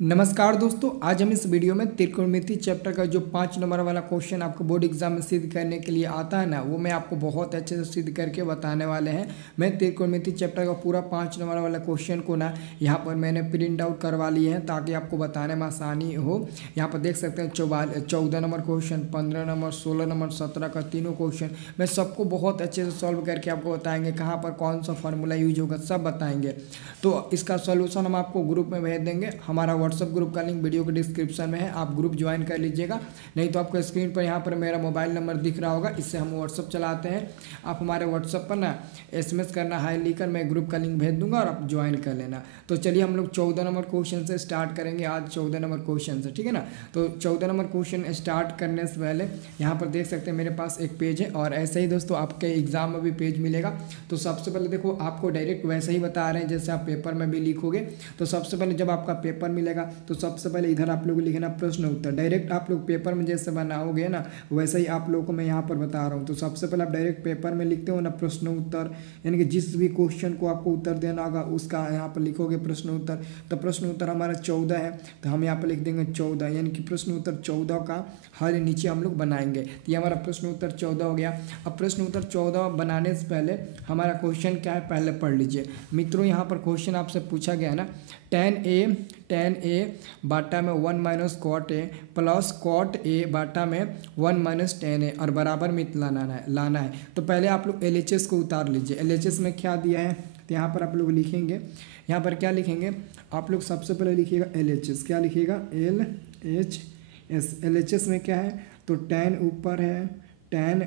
नमस्कार दोस्तों, आज हम इस वीडियो में त्रिकोणमिति चैप्टर का जो 5 नंबर वाला क्वेश्चन आपको बोर्ड एग्जाम में सिद्ध करने के लिए आता है ना, वो मैं आपको बहुत अच्छे से सिद्ध करके बताने वाले हैं। मैं त्रिकोणमिति चैप्टर का पूरा 5 नंबर वाला क्वेश्चन को ना यहाँ पर मैंने प्रिंट आउट करवा लिए हैं ताकि आपको बताने में आसानी हो। यहाँ पर देख सकते हैं 14 नंबर क्वेश्चन, 15 नंबर, 16 नंबर, 17 का तीनों क्वेश्चन मैं सबको बहुत अच्छे से सॉल्व करके आपको बताएंगे। कहाँ पर कौन सा फार्मूला यूज होगा सब बताएंगे। तो इसका सोल्यूशन हम आपको ग्रुप में भेज देंगे। हमारा व्हाट्सअप ग्रुप का लिंक वीडियो के डिस्क्रिप्शन में है, आप ग्रुप ज्वाइन कर लीजिएगा। नहीं तो आपको स्क्रीन पर यहाँ पर मेरा मोबाइल नंबर दिख रहा होगा, इससे हम व्हाट्सअप चलाते हैं। आप हमारे व्हाट्सअप पर ना SMS करना, हाई लिखकर मैं ग्रुप का लिंक भेज दूंगा और आप ज्वाइन कर लेना। तो चलिए हम लोग 14 नंबर क्वेश्चन से स्टार्ट करेंगे आज। 14 नंबर क्वेश्चन से, ठीक है ना। तो 14 नंबर क्वेश्चन स्टार्ट करने से पहले यहाँ पर देख सकते हैं मेरे पास एक पेज है, और ऐसे ही दोस्तों आपके एग्जाम में भी पेज मिलेगा। तो सबसे पहले देखो, आपको डायरेक्ट वैसे ही बता रहे हैं जैसे आप पेपर में भी लिखोगे। तो सबसे पहले जब आपका पेपर मिलेगा तो सबसे पहले इधर आप लोग लिखना प्रश्न उत्तर। डायरेक्ट आप लोग पेपर में जैसे बनाओगे ना, वैसे ही आप लोगों को मैं यहाँ पर बता रहा हूँ। तो सबसे पहले आप डायरेक्ट पेपर में लिखते हो ना प्रश्न उत्तर, यानी कि जिस भी क्वेश्चन को आपको उत्तर देना होगा उसका यहाँ पर लिखोगे प्रश्न उत्तर। तो प्रश्न उत्तर हमारा 14 है, तो हम यहाँ पर लिख देंगे 14, यानी कि प्रश्न उत्तर 14 का हर नीचे हम लोग बनाएंगे। तो ये हमारा प्रश्न उत्तर 14 हो गया। अब प्रश्न उत्तर 14 बनाने से पहले हमारा क्वेश्चन क्या है पहले पढ़ लीजिए मित्रों। यहाँ पर क्वेश्चन आपसे पूछा गया है ना, tan a बाटा में 1 minus cot A plus cot A बाटा में 1 माइनस tan a और बराबर में लाना है। तो पहले आप लोग LHS को उतार लीजिए। LHS में क्या दिया है तो यहाँ पर आप लोग लिखेंगे, यहाँ पर क्या लिखेंगे आप लोग सबसे पहले लिखिएगा LHS। क्या लिखिएगा LHS। LHS में क्या है तो tan ऊपर है tan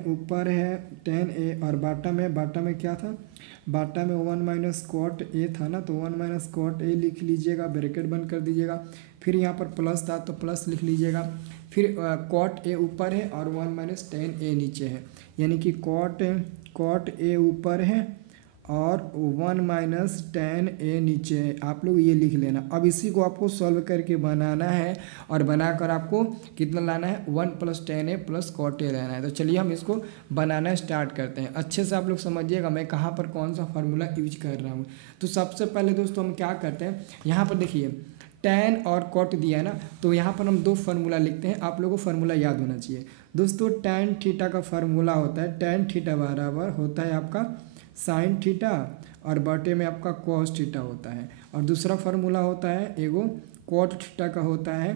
a और बाटा में क्या था, बाटा में 1 माइनस कॉट ए था ना, तो 1 माइनस कॉट ए लिख लीजिएगा, ब्रैकेट बंद कर दीजिएगा। फिर यहाँ पर प्लस था तो प्लस लिख लीजिएगा। फिर कॉट ए ऊपर है और 1 माइनस tan a नीचे है, यानी कि कॉट ए ऊपर है और 1 माइनस tan a नीचे है। आप लोग ये लिख लेना। अब इसी को आपको सॉल्व करके बनाना है, और बनाकर आपको कितना लाना है 1 plus tan a plus cot a लाना है। तो चलिए हम इसको बनाना स्टार्ट करते हैं। अच्छे से आप लोग समझिएगा मैं कहाँ पर कौन सा फार्मूला यूज कर रहा हूँ। तो सबसे पहले दोस्तों हम क्या करते हैं, यहाँ पर देखिए tan और कॉट दिया है ना, तो यहाँ पर हम दो फार्मूला लिखते हैं। आप लोगों को फार्मूला याद होना चाहिए दोस्तों। tan थीटा का फार्मूला होता है, tan थीटा बराबर होता है आपका साइन थीटा और बटे में आपका कॉस थीटा होता है। और दूसरा फार्मूला होता है एगो कॉट थीटा का होता है,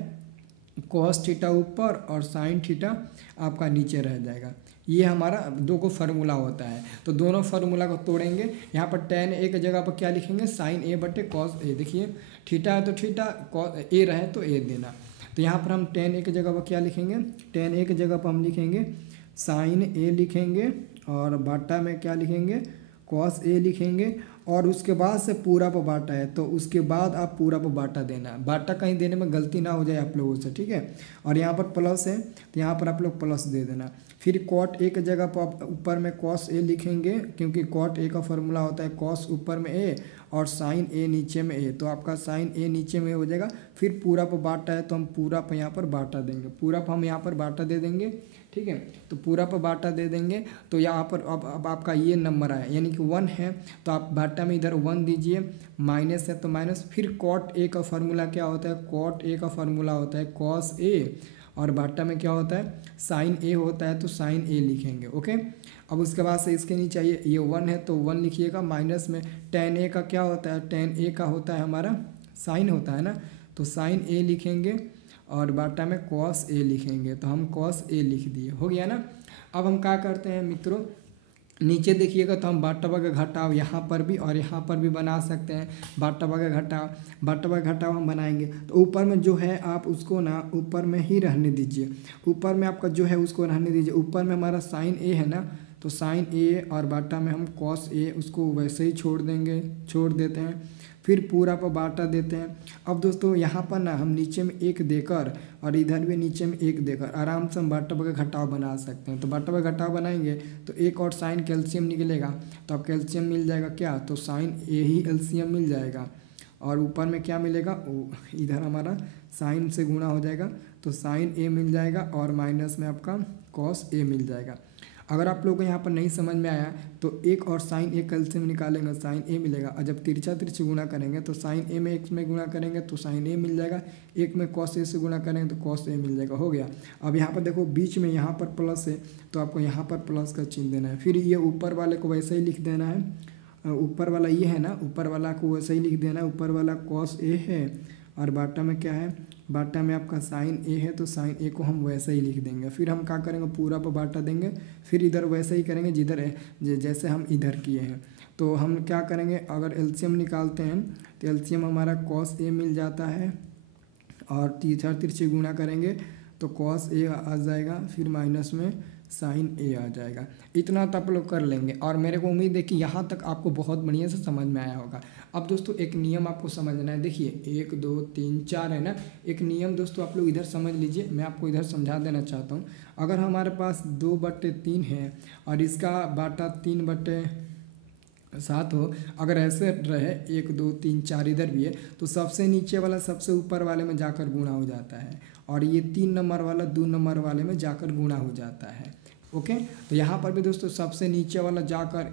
कॉस थीटा ऊपर और साइन थीटा आपका नीचे रह जाएगा। ये हमारा दो को फार्मूला होता है। तो दोनों फार्मूला को तोड़ेंगे। यहाँ पर tan a की जगह पर क्या लिखेंगे साइन a बटे कॉस a। देखिए थीटा है तो थीटा, a रहे तो a देना। तो यहाँ पर हम tan a की जगह पर क्या लिखेंगे, tan a की जगह पर हम लिखेंगे साइन a लिखेंगे, और बाटा में क्या लिखेंगे कॉस a लिखेंगे। और उसके बाद से पूरा पर बाटा है तो उसके बाद आप पूरा पर बाटा देना है, बाटा कहीं देने में गलती ना हो जाए आप लोगों से, ठीक है। और यहाँ पर प्लस है तो यहाँ पर आप लोग प्लस दे देना। फिर कॉट ए की जगह पर आप ऊपर में कॉस ए लिखेंगे, क्योंकि कॉट ए का फार्मूला होता है कॉस ऊपर में ए और साइन ए नीचे में ए, तो आपका साइन ए नीचे में हो जाएगा। फिर पूरा पर बाटा है तो हम पूरा पर यहाँ पर बाटा देंगे, पूरा पर हम यहाँ पर बाटा दे देंगे, ठीक है। तो पूरा पर बाटा दे देंगे। तो यहाँ पर अब आपका ये नंबर आया, यानी कि 1 है तो आप बाटा में इधर 1 दीजिए, माइनस है तो माइनस। फिर कॉट ए का फार्मूला क्या होता है, कॉट ए का फार्मूला होता है कॉस ए, और बाटा में क्या होता है साइन ए होता है तो साइन ए लिखेंगे, ओके। अब उसके बाद से इसके नीचे आइए, ये 1 है तो 1 लिखिएगा, माइनस में tan a का क्या होता है, tan a का होता है हमारा साइन होता है ना, तो साइन a लिखेंगे और बाटा में कॉस a लिखेंगे। तो हम कॉस a लिख दिए, हो गया ना। अब हम क्या करते हैं मित्रों, नीचे देखिएगा तो हम बाटा भागा घटाव यहाँ पर भी और यहाँ पर भी बना सकते हैं। बाटा भागा घटाव हम बनाएंगे। तो ऊपर में जो है आप उसको ना ऊपर में ही रहने दीजिए, ऊपर में आपका जो है उसको रहने दीजिए। ऊपर में हमारा साइन ए है ना, तो साइन ए और बाटा में हम कॉस ए उसको वैसे ही छोड़ देते हैं। फिर पूरा पर बाटा देते हैं। अब दोस्तों यहाँ पर ना हम नीचे में 1 देकर और इधर भी नीचे में 1 देकर आराम से हम बाटा भागा घटाव बना सकते हैं। तो बाटा भागा घटाव बनाएंगे तो 1 और साइन कैल्शियम निकलेगा, तो अब कैल्शियम मिल जाएगा क्या, तो साइन ए ही एलसीएम मिल जाएगा। और ऊपर में क्या मिलेगा, इधर हमारा साइन से गुणा हो जाएगा तो साइन ए मिल जाएगा, और माइनस में आपका कॉस ए मिल जाएगा। अगर आप लोगों को यहाँ पर नहीं समझ में आया तो एक और साइन ए का एलसीएम निकालेंगे, साइन ए मिलेगा। और जब तिरछा तिरछी गुणा करेंगे तो साइन ए में एक में गुणा करेंगे तो साइन ए मिल जाएगा, एक में कॉस ए से गुणा करेंगे तो कॉस ए मिल जाएगा, हो गया। अब यहाँ पर देखो बीच में यहाँ पर प्लस है तो आपको यहाँ पर प्लस का चिन्ह देना है। फिर ये ऊपर वाले को वैसे ही लिख देना है, ऊपर वाला ये है ना, ऊपर वाला को वैसे ही लिख देना है। ऊपर वाला कॉस ए है और बाटा में क्या है, बाटा में आपका साइन ए है तो साइन ए को हम वैसे ही लिख देंगे। फिर हम क्या करेंगे, पूरा पर बाटा देंगे, फिर इधर वैसे ही करेंगे जिधर जैसे हम इधर किए हैं। तो हम क्या करेंगे, अगर एलसीएम निकालते हैं तो एलसीएम हमारा कॉस ए मिल जाता है और तिरछा तिरछी गुणा करेंगे तो कॉस ए आ जाएगा, फिर माइनस में साइन ए आ जाएगा। इतना तो आप लोग कर लेंगे और मेरे को उम्मीद है कि यहाँ तक आपको बहुत बढ़िया से समझ में आया होगा। अब दोस्तों एक नियम आपको समझना है, देखिए 1 2 3 4 है ना, एक नियम दोस्तों आप लोग इधर समझ लीजिए, मैं आपको इधर समझा देना चाहता हूँ। अगर हमारे पास 2/3 है और इसका बाटा 3/7 हो, अगर ऐसे रहे 1 2 3 4 इधर भी है तो सबसे नीचे वाला सबसे ऊपर वाले में जाकर गुणा हो जाता है और ये 3 नंबर वाला 2 नंबर वाले में जाकर गुणा हो जाता है। ओके, तो यहाँ पर भी दोस्तों सबसे नीचे वाला जाकर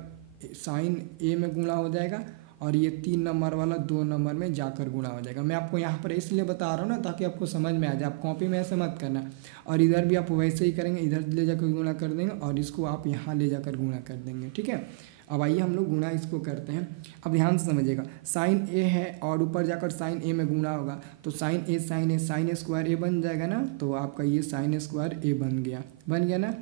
साइन ए में गुणा हो जाएगा और ये 3 नंबर वाला 2 नंबर में जाकर गुणा हो जाएगा। मैं आपको यहाँ पर इसलिए बता रहा हूँ ना ताकि आपको समझ में आ जाए, आप कॉपी में ऐसे मत करना। और इधर भी आप वैसे ही करेंगे, इधर ले जाकर गुणा कर देंगे और इसको आप यहाँ ले जाकर गुणा कर देंगे, ठीक है। अब आइए हम लोग गुणा इसको करते हैं। अब ध्यान से समझिएगा, साइन ए है और ऊपर जाकर साइन ए में गुणा होगा तो साइन ए साइन स्क्वायर ए बन जाएगा ना, तो आपका ये साइन स्क्वायर ए बन गया ना।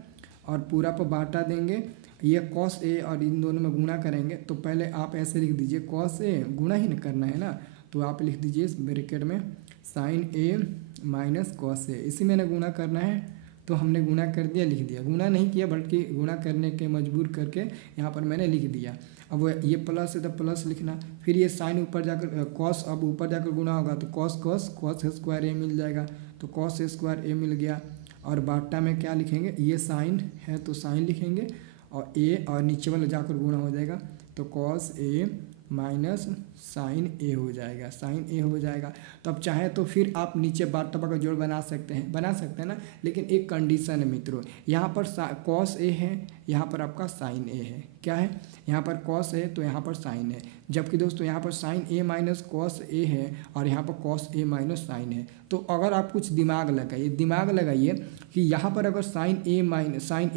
और पूरा पर बाटा देंगे, ये कॉस ए और इन दोनों में गुणा करेंगे तो पहले आप ऐसे लिख दीजिए, कॉस ए गुणा ही न करना है ना, तो आप लिख दीजिए इस ब्रैकेट में sign A minus cos A, इसी में ना गुणा करना है तो हमने गुणा कर दिया, लिख दिया। गुणा नहीं किया बल्कि गुणा करने के मजबूर करके यहाँ पर मैंने लिख दिया। अब ये प्लस है तो प्लस लिखना, फिर ये साइन ऊपर जाकर कॉस, अब ऊपर जाकर गुणा होगा तो कॉस स्क्वायर ए मिल जाएगा, तो कॉस स्क्वायर ए मिल गया। और बाटा में क्या लिखेंगे, ये साइन है तो साइन लिखेंगे और ए और नीचे वाला जाकर गुणा हो जाएगा तो कॉस ए माइनस साइन ए हो जाएगा, साइन ए हो जाएगा। तो अब चाहे तो फिर आप नीचे बाटा का जोड़ बना सकते हैं ना, लेकिन एक कंडीशन है मित्रों, यहाँ पर कॉस ए है, यहाँ पर आपका साइन ए है। क्या है, यहाँ पर कॉस है तो यहाँ पर साइन है, जबकि दोस्तों यहाँ पर sign A minus cos A है और यहाँ पर कॉस ए माइनस साइन है। तो अगर आप कुछ दिमाग लगाइए कि यहाँ पर अगर साइन ए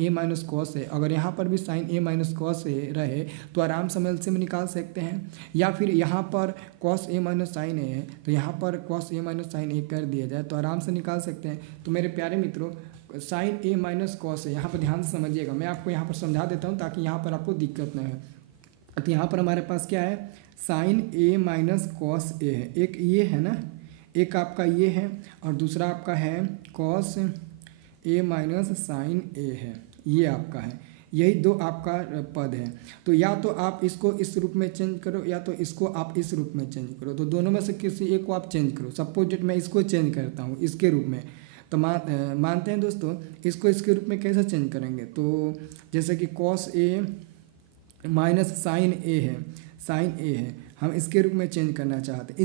माइनस कॉस है, अगर यहाँ पर भी sign A minus cos A रहे तो आराम से एलसीएम निकाल सकते हैं। या फिर यहाँ पर cos A minus sign a है तो यहाँ पर कॉस ए माइनस साइन ए कर दिया जाए तो आराम से निकाल सकते हैं। तो मेरे प्यारे मित्रों, साइन ए माइनस कॉस है, यहाँ पर ध्यान से समझिएगा, मैं आपको यहाँ पर समझा देता हूँ ताकि यहाँ पर आपको दिक्कत न हो। तो यहाँ पर हमारे पास क्या है, sine A minus cos A है, एक ये है ना, एक आपका ये है और दूसरा आपका है cos A minus sign a है, ये आपका है। यही दो आपका पद है। तो या तो आप इसको इस रूप में चेंज करो या तो इसको आप इस रूप में चेंज करो, तो दोनों में से किसी एक को आप चेंज करो। सपोज मैं इसको चेंज करता हूँ इसके रूप में, तो मानते हैं दोस्तों इसको इसके रूप में कैसे चेंज करेंगे। तो जैसे कि cos A minus sign a है, हम इसके रूप में चेंज करना चाहते हैं,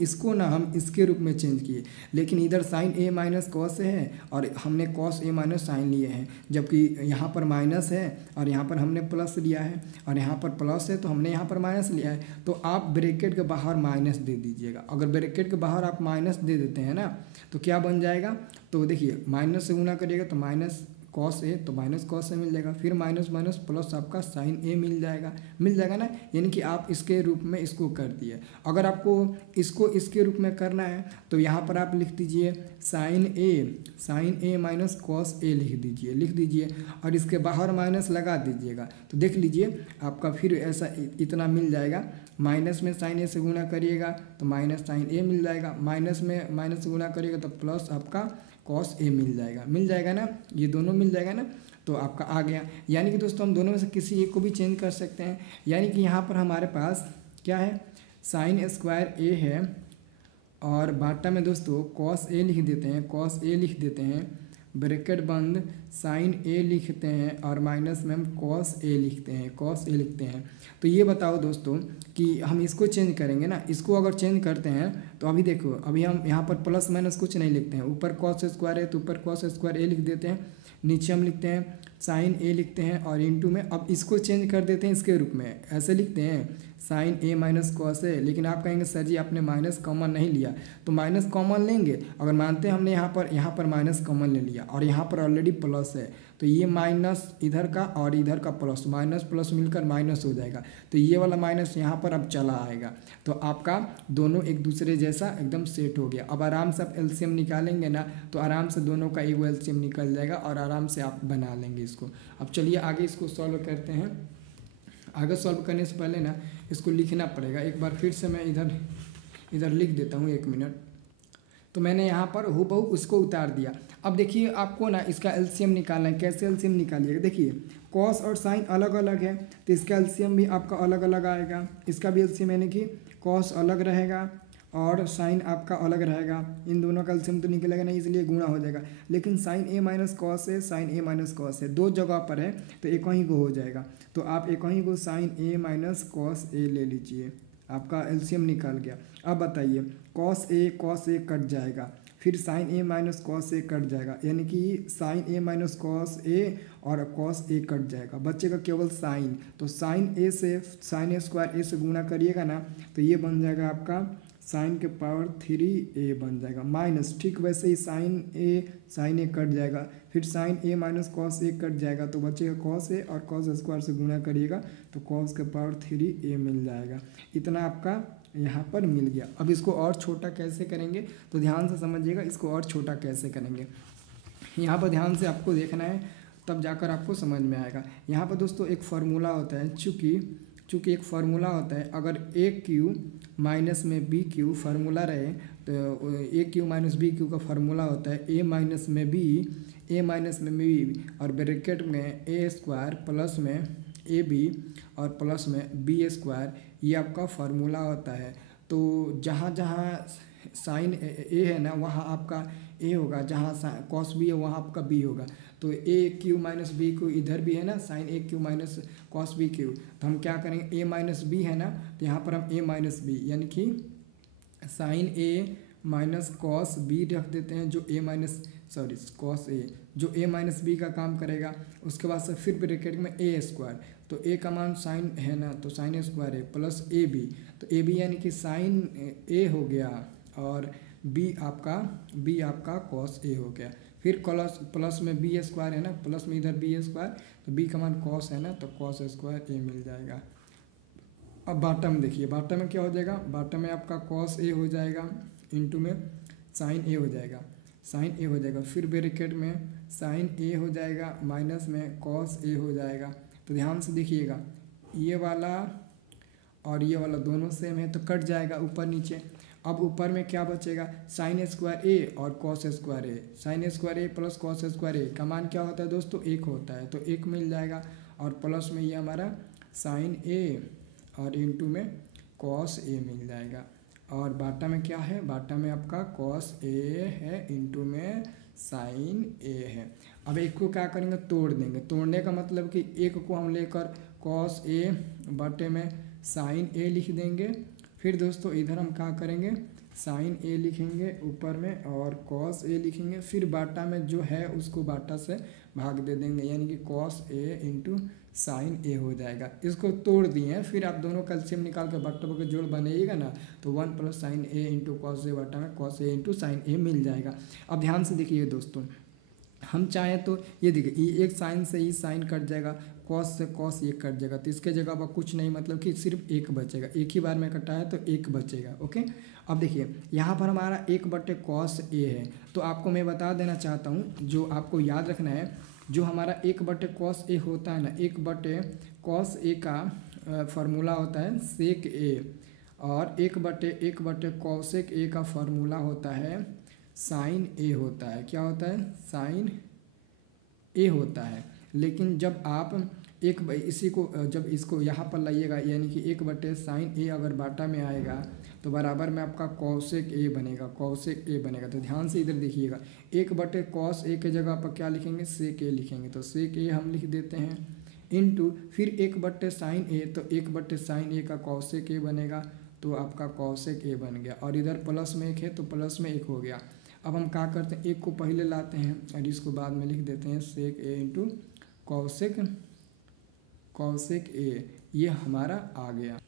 इसको ना हम इसके रूप में चेंज किए, लेकिन इधर साइन ए माइनस कॉस है और हमने कॉस ए माइनस साइन लिए हैं, जबकि यहाँ पर माइनस है और यहाँ पर हमने प्लस लिया है और यहाँ पर प्लस है तो हमने यहाँ पर माइनस लिया है। तो आप ब्रैकेट के बाहर माइनस दे दीजिएगा। अगर ब्रैकेट के बाहर आप माइनस दे देते हैं ना तो क्या बन जाएगा, तो देखिए माइनस से गुना करिएगा तो माइनस कॉस ए तो माइनस कॉस ए मिल जाएगा, फिर माइनस माइनस प्लस आपका साइन ए मिल जाएगा ना। यानी कि आप इसके रूप में इसको कर दिए। अगर आपको इसको इसके रूप में करना है तो यहाँ पर आप लिख दीजिए sign A minus cos A लिख दीजिए और इसके बाहर माइनस लगा दीजिएगा। तो देख लीजिए आपका फिर ऐसा इतना मिल जाएगा। माइनस में साइन ए से गुणा करिएगा तो माइनस साइन ए मिल जाएगा, माइनस में माइनस से गुणा करिएगा तो प्लस आपका कॉस ए मिल जाएगा ना, ये दोनों मिल जाएगा ना, तो आपका आ गया। यानी कि दोस्तों हम दोनों में से किसी एक को भी चेंज कर सकते हैं। यानी कि यहाँ पर हमारे पास क्या है, साइन स्क्वायर ए है और बाटा में दोस्तों कॉस ए लिख देते हैं, ब्रैकेट बंद साइन ए लिखते हैं और माइनस में हम कॉस ए लिखते हैं। तो ये बताओ दोस्तों कि हम इसको चेंज करेंगे ना, इसको अगर चेंज करते हैं तो अभी देखो, अभी हम यहाँ पर प्लस माइनस कुछ नहीं लिखते हैं, ऊपर कॉस स्क्वायर है तो ऊपर कॉस स्क्वायर ए लिख देते हैं, नीचे हम लिखते हैं साइन ए लिखते हैं और इनटू में अब इसको चेंज कर देते हैं इसके रूप में, ऐसे लिखते हैं sine A minus cos A. लेकिन आप कहेंगे सर जी आपने माइनस कॉमन नहीं लिया, तो माइनस कॉमन लेंगे, अगर मानते हैं हमने यहाँ पर माइनस कॉमन ले लिया और यहाँ पर ऑलरेडी प्लस है, तो ये माइनस इधर का और इधर का प्लस, माइनस प्लस मिलकर माइनस हो जाएगा, तो ये वाला माइनस यहाँ पर अब चला आएगा, तो आपका दोनों एक दूसरे जैसा एकदम सेट हो गया। अब आराम से आप एलसीएम निकालेंगे ना, तो आराम से दोनों का एक एलसीएम निकल जाएगा और आराम से आप बना लेंगे इसको। अब चलिए आगे इसको सॉल्व करते हैं। आगे सॉल्व करने से पहले ना इसको लिखना पड़ेगा, एक बार फिर से मैं इधर लिख देता हूँ, 1 मिनट। तो मैंने यहाँ पर हूबहू उसको उतार दिया। अब देखिए आपको ना इसका एलसीएम निकालना है, कैसे एलसीएम निकालिएगा, देखिए कॉस और साइन अलग अलग है तो इसका एलसीएम भी आपका अलग अलग आएगा, इसका भी एलसीएम यानी कि कॉस अलग रहेगा और साइन आपका अलग रहेगा, इन दोनों का एलसीएम तो निकलेगा नहीं, इसलिए गुणा हो जाएगा। लेकिन साइन ए माइनस कॉस है, साइन ए माइनस कॉस है, दो जगह पर है तो एक ही को हो जाएगा, तो आप एक ही को sign A minus cos A ले लीजिए, आपका एलसीएम निकल गया। अब बताइए कॉस ए कट जाएगा, फिर sign A minus cos A cut जाएगा, यानी कि sign A minus cos A और कॉस ए कट जाएगा, बचेगा केवल साइन। तो साइन ए से साइन ए स्क्वायर ए से गुणा करिएगा ना, तो ये बन जाएगा आपका साइन के पावर 3a बन जाएगा माइनस, ठीक वैसे ही साइन ए कट जाएगा, फिर sign A minus cos A cut जाएगा, तो बचेगा कॉस ए और कॉस स्क्वायर से गुणा करिएगा तो कॉस के पावर 3a मिल जाएगा। इतना आपका यहाँ पर मिल गया। अब इसको और छोटा कैसे करेंगे, तो ध्यान से समझिएगा, इसको और छोटा कैसे करेंगे, यहाँ पर ध्यान से आपको देखना है, तब जाकर आपको समझ में आएगा। यहाँ पर दोस्तों एक फार्मूला होता है, चूँकि एक फार्मूला होता है, अगर ए क्यू माइनस में बी क्यू फार्मूला रहे तो A Q minus B Q का फार्मूला होता है ए माइनस में बी और ब्रैकेट में ए स्क्वायर प्लस में ए बी और प्लस में बी स्क्वायर, ये आपका फार्मूला होता है। तो जहाँ जहाँ साइन ए है ना वहाँ आपका ए होगा, जहाँ कॉस बी है वहाँ आपका बी होगा। तो A Q minus B Q इधर भी है ना, sine A Q minus cos B Q, तो हम क्या करेंगे, ए माइनस बी है ना, तो यहाँ पर हम ए माइनस बी यानी कि साइन ए माइनस कॉस बी रख देते हैं, जो कॉस ए जो ए माइनस बी का काम करेगा। उसके बाद से फिर ब्रैकेट में ए स्क्वायर, तो ए का मान साइन है ना, तो साइन स्क्वायर है प्लस ए बी, तो ए बी यानी कि साइन ए हो गया और बी आपका कॉस ए हो गया। फिर प्लस में बी स्क्वायर है ना, प्लस में इधर बी स्क्वायर, तो बी का मान कॉस है ना, तो कॉस स्क्वायर ए मिल जाएगा। अब बॉटम देखिए, बॉटम में क्या हो जाएगा, बॉटम में आपका कॉस ए हो जाएगा, इनटू में साइन ए हो जाएगा, फिर ब्रैकेट में साइन ए हो जाएगा माइनस में कॉस ए हो जाएगा। तो ध्यान से देखिएगा, ये वाला और ये वाला दोनों सेम है तो कट जाएगा ऊपर नीचे। अब ऊपर में क्या बचेगा, साइन स्क्वायर ए और कॉस स्क्वायर ए, साइन स्क्वायर ए प्लस कॉस स्क्वायर ए का मान क्या होता है दोस्तों, 1 होता है, तो 1 मिल जाएगा। और प्लस में ये हमारा साइन ए और इनटू में कॉस ए मिल जाएगा। और बाटा में क्या है, बाटा में आपका कॉस ए है इनटू में साइन ए है। अब एक को क्या करेंगे, तोड़ देंगे, तोड़ने का मतलब कि एक को हम लेकर कॉस ए बटे में साइन ए लिख देंगे, फिर दोस्तों इधर हम क्या करेंगे, साइन ए लिखेंगे ऊपर में और कॉस ए लिखेंगे, फिर बाटा में जो है उसको बाटा से भाग दे देंगे, यानी कि कॉस ए इंटू साइन ए हो जाएगा। इसको तोड़ दिए हैं, फिर आप दोनों का एलसीएम निकाल कर बट्टा के जोड़ बनाइएगा ना, तो 1 plus sign a into cos A बाटा में कॉस ए इंटू साइन ए मिल जाएगा। अब ध्यान से देखिए दोस्तों, हम चाहें तो ये देखिए, ये एक साइन से ही साइन कट जाएगा, कॉस से कॉस ये कट जाएगा, तो इसके जगह पर कुछ नहीं, मतलब कि सिर्फ 1 बचेगा, एक ही बार में कटा है तो 1 बचेगा। ओके, अब देखिए यहाँ पर हमारा 1 बटे कॉस ए है, तो आपको मैं बता देना चाहता हूँ, जो आपको याद रखना है, जो हमारा 1 बटे कॉस ए होता है ना, 1 बटे कॉस ए का फार्मूला होता है सेक ए, और 1 बटे कॉसेक ए का फार्मूला होता है साइन ए होता है। क्या होता है, साइन ए होता है। लेकिन जब आप जब इसको यहाँ पर लाइएगा, यानी कि 1 बटे साइन ए अगर बाटा में आएगा तो बराबर में आपका कॉसेक ए बनेगा, तो ध्यान से इधर देखिएगा, 1 बटे कॉस ए के जगह पर क्या लिखेंगे, सेक ए लिखेंगे, तो सेक ए हम लिख देते हैं इंटू फिर 1/sin ए, तो 1/sin ए का कॉसेक ए बनेगा, तो आपका कॉसेक ए बन गया। और इधर प्लस में 1 है तो प्लस में 1 हो गया। अब हम क्या करते हैं, 1 को पहले लाते हैं और इसको बाद में लिख देते हैं सेक ए इंटू कॉसेक ए, ये हमारा आ गया।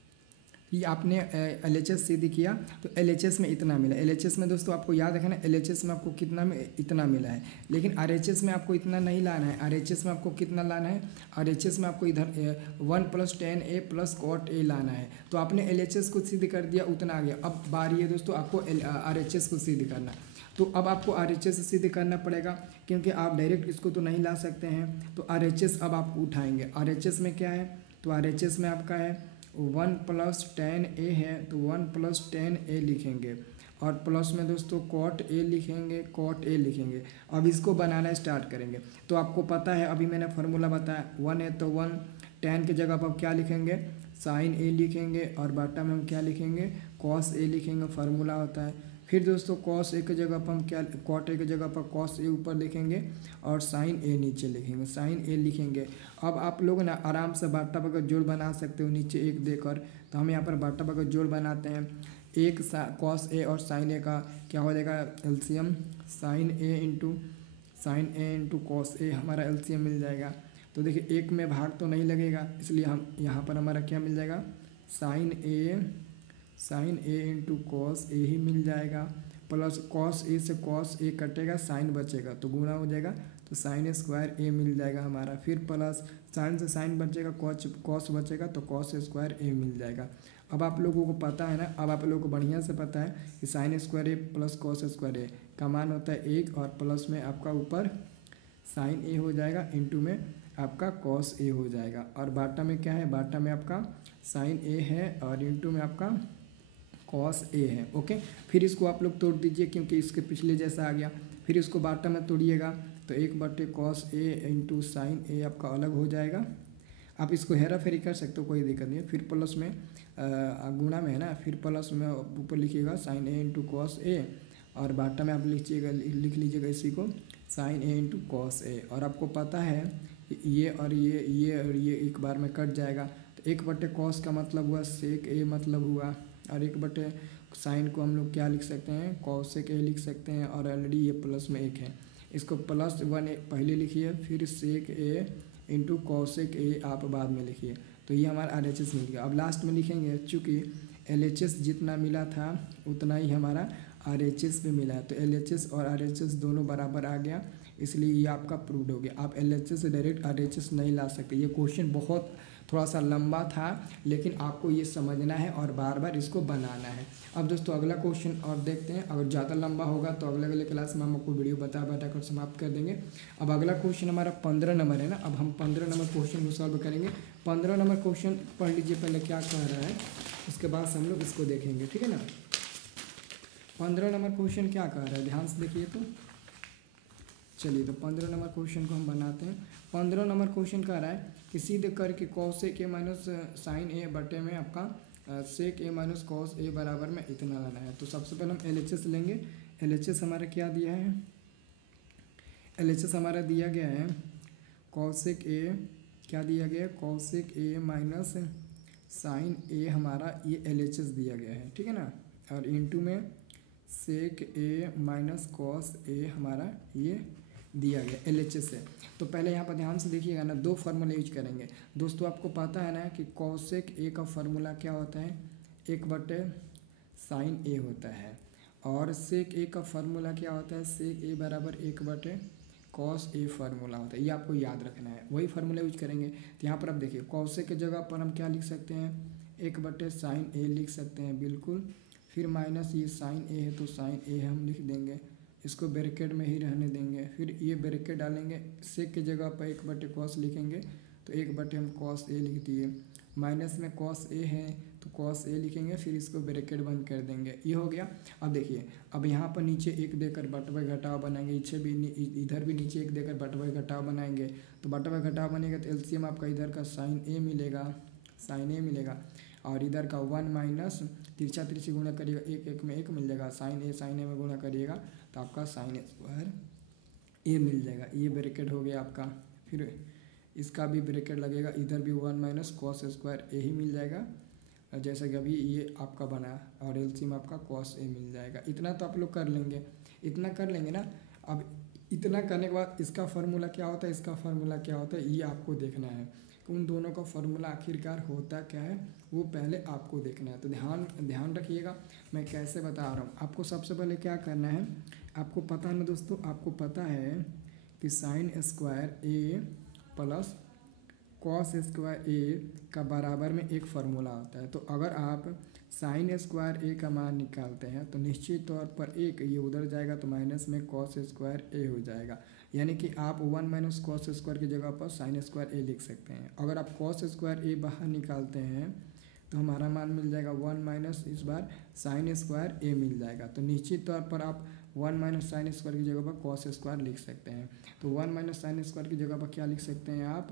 ये आपने LHS सीधी किया तो LHS में इतना मिला। LHS में दोस्तों आपको याद रखना, LHS में आपको कितना में इतना मिला है, लेकिन RHS में आपको इतना नहीं लाना है। RHS में आपको कितना लाना है, RHS में आपको इधर 1 + tan a + cot a लाना है। तो आपने LHS को सिद्ध कर दिया, उतना आ गया। अब बारी है दोस्तों आपको RHS को सिद्ध करना। तो अब आपको RHS सिद्ध करना पड़ेगा, क्योंकि आप डायरेक्ट इसको तो नहीं ला सकते हैं। तो RHS अब आप उठाएंगे। RHS में क्या है, तो RHS में आपका है 1 + tan a है, तो 1 + tan a लिखेंगे और प्लस में दोस्तों cot a लिखेंगे। अब इसको बनाना स्टार्ट करेंगे। तो आपको पता है, अभी मैंने फार्मूला बताया, 1 है तो 1, tan की जगह पर आप क्या लिखेंगे, sin a लिखेंगे और बाटा में हम क्या लिखेंगे, cos a लिखेंगे, फार्मूला होता है। फिर दोस्तों cos a की जगह पर हम क्या, cot a की जगह पर cos a ऊपर लिखेंगे और sin a नीचे लिखेंगे, sin a लिखेंगे। अब आप लोग ना आराम से बाटा बगैर जोड़ बना सकते हो नीचे 1 देकर। तो हम यहाँ पर बाटा बगैर जोड़ बनाते हैं। 1 cos a और sin a का क्या हो जाएगा LCM, sin a into cos a हमारा एलसीएम मिल जाएगा। तो देखिए 1 में भाग तो नहीं लगेगा, इसलिए हम यहाँ पर हमारा क्या मिल जाएगा, sin a into cos a ही मिल जाएगा, प्लस cos a से cos a कटेगा, sin बचेगा तो गुणा हो जाएगा, तो sin स्क्वायर a मिल जाएगा हमारा। फिर प्लस sin से sin बचेगा, cos बचेगा तो cos स्क्वायर a मिल जाएगा। अब आप लोगों को पता है ना, अब आप लोगों को बढ़िया से पता है कि sin square a plus cos square a का मान होता है 1 और प्लस में आपका ऊपर sin a हो जाएगा, इंटू में आपका cos a हो जाएगा। और बाटा में क्या है, बाटा में आपका sin a है और इंटू में आपका cos a है। ओके, फिर इसको आप लोग तोड़ दीजिए क्योंकि इसके पिछले जैसा आ गया। फिर इसको बाटा में तोड़िएगा तो 1/cos a into sin a आपका अलग हो जाएगा। आप इसको हेरा फेरी कर सकते हो, कोई दिक्कत नहीं है। फिर प्लस में गुणा में है ना, फिर प्लस में ऊपर लिखिएगा sin a into cos a और बाटा में आप लिख लीजिएगा इसी को sin a into cos a। और आपको पता है ये और ये एक बार में कट जाएगा। तो 1/cos का मतलब हुआ sec a मतलब हुआ, और 1/sin को हम लोग क्या लिख सकते हैं, cosec a लिख सकते हैं। और ऑलरेडी ये प्लस में 1 है, इसको +1 पहले लिखिए, फिर sec a into cosec a आप बाद में लिखिए। तो ये हमारा RHS मिल गया। अब लास्ट में लिखेंगे, चूँकि LHS जितना मिला था उतना ही हमारा RHS भी मिला है, तो LHS और RHS दोनों बराबर आ गया, इसलिए ये आपका प्रूव्ड हो गया। आप LHS से डायरेक्ट RHS नहीं ला सकते। ये क्वेश्चन बहुत थोड़ा सा लंबा था, लेकिन आपको ये समझना है और बार बार इसको बनाना है। अब दोस्तों अगला क्वेश्चन और देखते हैं। अगर ज़्यादा लंबा होगा तो अगले क्लास में हम आपको वीडियो बता कर समाप्त कर देंगे। अब अगला क्वेश्चन हमारा 15 नंबर है ना। अब हम 15 नंबर क्वेश्चन को सॉल्व करेंगे। 15 नंबर क्वेश्चन पढ़ लीजिए पहले क्या कह रहा है, उसके बाद हम लोग इसको देखेंगे, ठीक है ना। 15 नंबर क्वेश्चन क्या कह रहा है, ध्यान से देखिए। तो चलिए, तो 15 नंबर क्वेश्चन को हम बनाते हैं। 15 नंबर क्वेश्चन कह रहा है कि सीधे करके cosec a minus sin a बटे में आपका sec a minus cos a बराबर में इतना लाना है। तो सबसे पहले हम LHS लेंगे। LHS हमारा क्या दिया है, LHS हमारा दिया गया है cosec a, क्या दिया गया है, cosec a minus sin a हमारा ये LHS दिया गया है, ठीक है ना। और इंटू में sec a minus cos a हमारा ये दिया गया LHS है। तो पहले यहाँ पर ध्यान से देखिएगा ना, 2 फार्मूला यूज करेंगे। दोस्तों आपको पता है ना कि cosec a का फार्मूला क्या होता है, 1/sin a होता है, और sec a का फार्मूला क्या होता है, sec a बराबर 1/cos a फार्मूला होता है। ये आपको याद रखना है, वही फार्मूला यूज करेंगे। तो यहाँ पर आप देखिए cosec की जगह पर हम क्या लिख सकते हैं, 1/sin a लिख सकते हैं, बिल्कुल। फिर माइनस ये sin a है तो sin a हम लिख देंगे, इसको ब्रैकेट में ही रहने देंगे। फिर ये ब्रैकेट डालेंगे, सेक की जगह पर 1/cos लिखेंगे, तो 1/ हम cos a लिख दिए। माइनस में cos a है तो cos a लिखेंगे, फिर इसको ब्रैकेट बंद कर देंगे, ये हो गया। अब देखिए, अब यहाँ पर नीचे 1 देकर बटवा घटाव बनाएंगे, इधर भी नीचे 1 देकर बटवा घटाव बनाएंगे। तो बटवा घटाव बनेगा तो एलसीएम आपका इधर का sin a मिलेगा, और इधर का 1 माइनस तिरछा गुणा करिएगा, 1 में 1 मिल जाएगा, sin a में गुणा करिएगा तो आपका sin स्क्वायर a मिल जाएगा। ये ब्रैकेट हो गया आपका। फिर इसका भी ब्रैकेट लगेगा, इधर भी 1 माइनस कॉस स्क्वायर ए ही मिल जाएगा, जैसा कि अभी ये आपका बना, और एलसीएम आपका कॉस ए मिल जाएगा। इतना तो आप लोग कर लेंगे, इतना कर लेंगे ना। अब इतना करने के बाद इसका फार्मूला क्या होता है, इसका फार्मूला क्या होता है, ये आपको देखना है। उन दोनों का फार्मूला आखिरकार होता क्या है वो पहले आपको देखना है। तो ध्यान रखिएगा मैं कैसे बता रहा हूँ। आपको सबसे पहले क्या करना है, आपको पता है ना दोस्तों, आपको पता है कि साइन स्क्वायर ए प्लस कॉस स्क्वायर ए का बराबर में एक फार्मूला होता है। तो अगर आप साइन स्क्वायर ए का मान निकालते हैं तो निश्चित तौर पर एक ये उधर जाएगा तो माइनस में कॉस स्क्वायर ए हो जाएगा, यानी कि आप 1 माइनस कॉस स्क्वायर की जगह पर साइन स्क्वायर ए लिख सकते हैं। अगर आप कॉस स्क्वायर ए बाहर निकालते हैं तो हमारा मान मिल जाएगा 1 माइनस इस बार साइन स्क्वायर ए मिल जाएगा। तो निश्चित तौर पर आप 1 माइनस साइन स्क्वायर की जगह पर कॉस स्क्वायर लिख सकते हैं। तो 1 माइनस साइन स्क्वायर की जगह पर क्या लिख सकते हैं आप,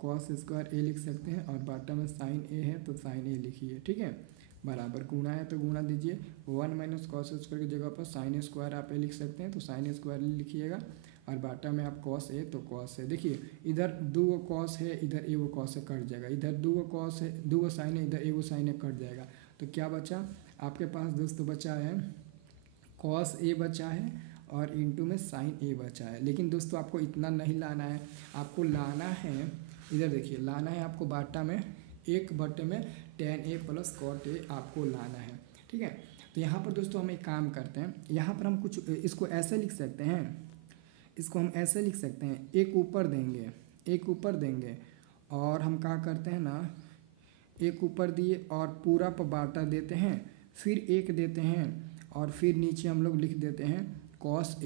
कॉस स्क्वायर ए लिख सकते हैं, और बाटा में साइन ए है तो साइन ए लिखिए, ठीक है। बराबर गुणा है तो गुणा दीजिए, 1 माइनस कॉस स्क्वायर की जगह पर साइन स्क्वायर आप ए लिख सकते हैं तो साइन स्क्वायर लिखिएगा, और बाटा में आप कॉस ए तो कॉस है। देखिए इधर 2 कॉस है, इधर एगो कॉस है, कट जाएगा। इधर 2 कॉस है, 2 साइन है, इधर एगो साइन है, कट जाएगा। तो क्या बचा आपके पास दोस्तों, बचा है कॉस ए बचा है और इंटू में साइन ए बचा है। लेकिन दोस्तों आपको इतना नहीं लाना है, आपको लाना है, इधर देखिए लाना है आपको बाटा में 1 में tan a plus cot a आपको लाना है, ठीक है। तो यहाँ पर दोस्तों हम एक काम करते हैं, यहाँ पर हम कुछ इसको ऐसे लिख सकते हैं, इसको हम ऐसे लिख सकते हैं, एक ऊपर देंगे और हम क्या करते हैं ना, एक ऊपर दिए और पूरा पर बाटा देते हैं, फिर एक देते हैं और फिर नीचे हम लोग लिख देते हैं कॉस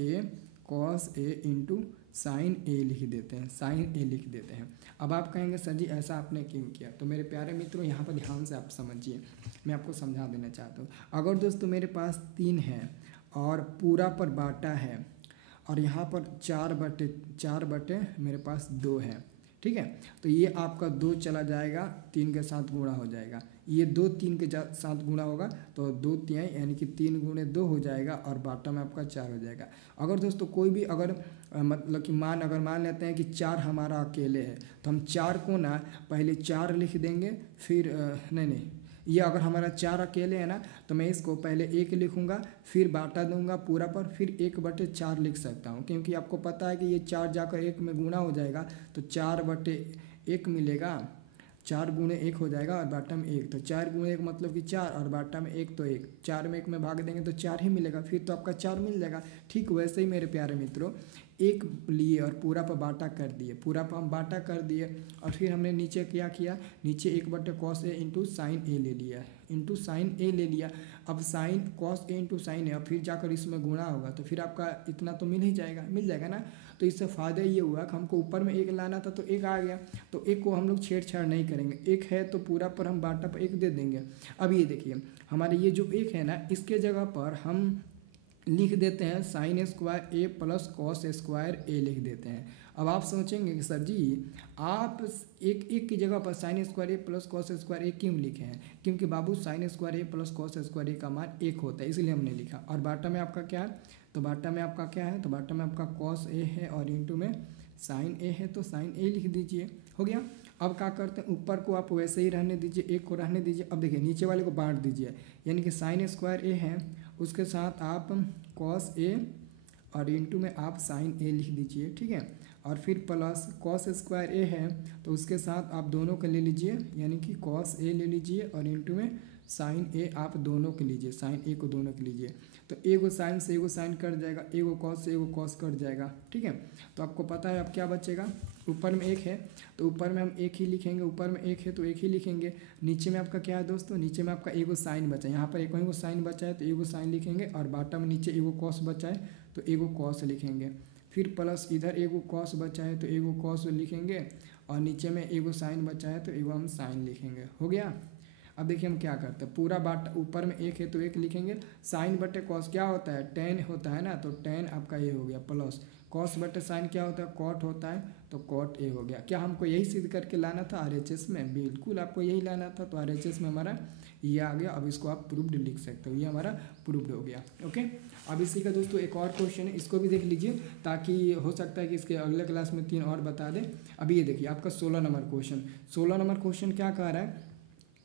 ए इंटू साइन ए लिख देते हैं, साइन ए लिख देते हैं। अब आप कहेंगे सर जी ऐसा आपने क्यों किया, तो मेरे प्यारे मित्रों यहाँ पर ध्यान से आप समझिए, मैं आपको समझा देना चाहता हूँ। अगर दोस्तों मेरे पास 3 है और पूरा पर बाटा है और यहाँ पर 4 बटे मेरे पास 2 है, ठीक है। तो ये आपका 2 चला जाएगा, 3 के साथ गुणा हो जाएगा, ये 2 3 के साथ गुणा होगा तो 2 तिहाई यानी कि 3 गुणे 2 हो जाएगा और बाटा में आपका 4 हो जाएगा। अगर दोस्तों कोई भी अगर मतलब कि अगर मान लेते हैं कि 4 हमारा अकेले है तो हम 4 को ना पहले 4 लिख देंगे, फिर नहीं ये अगर हमारा 4 अकेले है ना तो मैं इसको पहले 1 लिखूंगा, फिर बाटा दूंगा पूरा पर, फिर 1/4 लिख सकता हूँ, क्योंकि आपको पता है कि ये 4 जाकर 1 में गुणा हो जाएगा तो 4/1 मिलेगा, 4 गुणे 1 हो जाएगा और बाटा में 1, तो 4 गुणे 1 मतलब कि 4 और बाटा में 1 तो 1, 4 में 1 में भाग देंगे तो 4 ही मिलेगा, फिर तो आपका 4 मिल जाएगा। ठीक वैसे ही मेरे प्यारे मित्रों 1 लिए और पूरा पर बाटा कर दिए, पूरा पर हम बाटा कर दिए और फिर हमने नीचे क्या किया, नीचे 1/cos ए इंटू साइन ए ले लिया, इंटू साइन ए ले लिया। अब sine cos A into sine ए, अब फिर जाकर इसमें गुणा होगा तो फिर आपका इतना तो मिल जाएगा ना। तो इससे फ़ायदा ये हुआ कि हमको ऊपर में 1 लाना था तो 1 आ गया, तो 1 को हम लोग छेड़छाड़ नहीं करेंगे, 1 है तो पूरा पर हम बाटा पर 1 दे देंगे। अब ये देखिए हमारे ये जो 1 है ना, इसके जगह पर हम लिख देते हैं साइन स्क्वायर ए प्लस कॉस स्क्वायर ए लिख देते हैं। अब आप सोचेंगे कि सर जी आप एक की जगह पर साइन स्क्वायर ए प्लस कॉस स्क्वायर ए क्यों लिखे हैं, क्योंकि बाबू साइन स्क्वायर ए प्लस कॉस स्क्वायर ए का मान 1 होता है इसलिए हमने लिखा। और बाटा में आपका क्या है, तो बाटा में आपका क्या है, तो बाटा में आपका कॉस ए है और इंटू में साइन ए है तो साइन ए लिख दीजिए, हो गया। अब क्या करते हैं, ऊपर को आप वैसे ही रहने दीजिए, 1 को रहने दीजिए। अब देखिए नीचे वाले को बांट दीजिए, यानी कि साइन स्क्वायर ए है उसके साथ आप कॉस ए और इंटू में आप साइन ए लिख दीजिए, ठीक है। और फिर प्लस कॉस स्क्वायर ए है तो उसके साथ आप दोनों को ले लीजिए, यानी कि कॉस ए ले लीजिए और इंटू में साइन ए आप दोनों के लीजिए, साइन ए को दोनों के लीजिए। तो एगो साइन से एगो साइन कट जाएगा, एगो कॉस से एगो कॉस कट जाएगा, ठीक है। तो आपको पता है अब क्या बचेगा, ऊपर में 1 है तो ऊपर में हम 1 ही लिखेंगे, ऊपर में 1 है तो 1 ही लिखेंगे। नीचे में आपका क्या है दोस्तों, नीचे में आपका एगो साइन बचा है, यहाँ पर एगो साइन बचा है तो एगो साइन लिखेंगे, और बाटा में नीचे एगो कॉस बचा है तो एगो कॉस लिखेंगे। फिर प्लस इधर एगो कॉस बचा है तो एगो कॉस लिखेंगे, और नीचे में एगो साइन बचा है तो एगो हम साइन लिखेंगे, हो गया। अब देखिए हम क्या करते हैं, पूरा बाटा ऊपर में 1 है तो 1 लिखेंगे, साइन बटे कॉस क्या होता है, tan होता है ना, तो tan आपका ये हो गया, प्लस कॉस बटे साइन क्या होता है, कॉट होता है तो कॉट ए हो गया। क्या हमको यही सिद्ध करके लाना था RHS में, बिल्कुल आपको यही लाना था। तो RHS में हमारा ये आ गया। अब इसको आप प्रूव्ड लिख सकते हो, ये हमारा प्रूव्ड हो गया, ओके। अब इसी का दोस्तों एक और क्वेश्चन है, इसको भी देख लीजिए ताकि हो सकता है कि इसके अगले क्लास में 3 और बता दें। अभी ये देखिए आपका 16 नंबर क्वेश्चन। 16 नंबर क्वेश्चन क्या कह रहा है,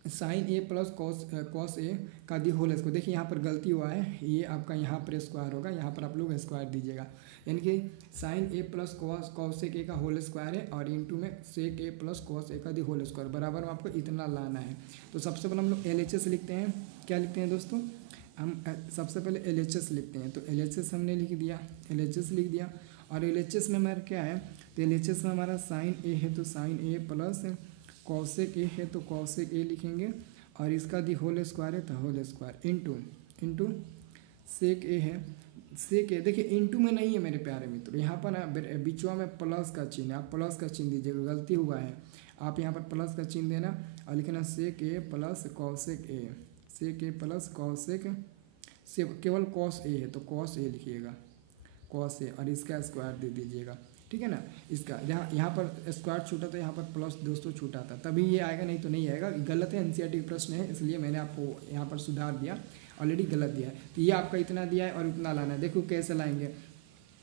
sine a plus cos A का दी होल स्क्वायर। देखिए यहाँ पर गलती हुआ है, ये आपका यहाँ पर स्क्वायर होगा, यहाँ पर आप लोग स्क्वायर दीजिएगा। यानी कि sign a plus cos A का होल स्क्वायर है और इंटू में सेक ए प्लस कॉस ए का दी होल स्क्वायर बराबर में आपको इतना लाना है। तो सबसे पहले हम लोग LHS लिखते हैं। क्या लिखते हैं दोस्तों, हम सबसे पहले LHS लिखते हैं। तो LHS हमने लिख दिया, LHS लिख दिया। और LHS में हमारा क्या है, तो LHS में हमारा साइन ए है तो sine a plus cosec a है तो कॉसेक ए लिखेंगे, और इसका दी होल स्क्वायर है तो होल स्क्वायर इंटू सेक ए है। सेक ए देखिए इंटू में नहीं है मेरे प्यारे मित्र, यहाँ पर ना बीचवा में प्लस का चिन्ह है, आप प्लस का चिन्ह दीजिएगा, गलती हुआ है। आप यहाँ पर प्लस का चिन्ह देना और लिखना sec A plus cosec A, sec A plus cosec से केवल कॉस ए है तो कॉस ए लिखिएगा, कॉस ए, और इसका स्क्वायर दे दीजिएगा। ठीक है ना, इसका यहाँ पर स्क्वायर छूटा था, यहाँ पर प्लस दोस्तों छूटा था, तभी ये आएगा, नहीं तो नहीं आएगा। गलत है, NCERT प्रश्न है, इसलिए मैंने आपको यहाँ पर सुधार दिया, ऑलरेडी गलत दिया है। तो ये आपका इतना दिया है और इतना लाना है, देखो कैसे लाएंगे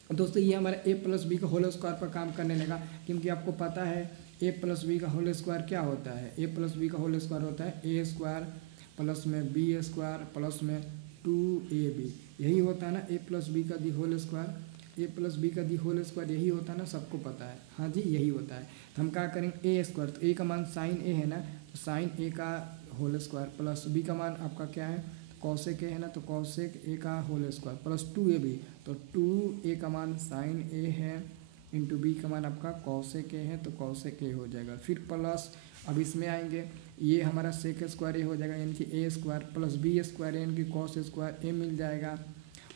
दोस्तों। ये हमारा a प्लस बी का होल स्क्वायर पर काम करने लगा, क्योंकि आपको पता है a प्लस बी का होल स्क्वायर क्या होता है। a प्लस बी का होल स्क्वायर होता है a स्क्वायर प्लस में b स्क्वायर प्लस में 2ab, यही होता है ना a प्लस बी का the whole square. a plus b का दी होल स्क्वायर यही होता है ना, सबको पता है, हाँ जी यही होता है। तो हम क्या करेंगे a स्क्वायर, तो a का मान साइन a है ना, तो साइन a का होल स्क्वायर प्लस b का मान आपका क्या है, कॉसेक ए है ना, तो कॉसेक ए का होल स्क्वायर प्लस 2ab, तो 2a का मान साइन ए है इंटू b का मान आपका कॉसेक ए है तो कॉसेक ए हो जाएगा। फिर प्लस, अब इसमें आएंगे, ये हमारा सेक स्क्वायर ए हो जाएगा, यानी कि a square plus b square यानी कि कॉस स्क्वायर a मिल जाएगा,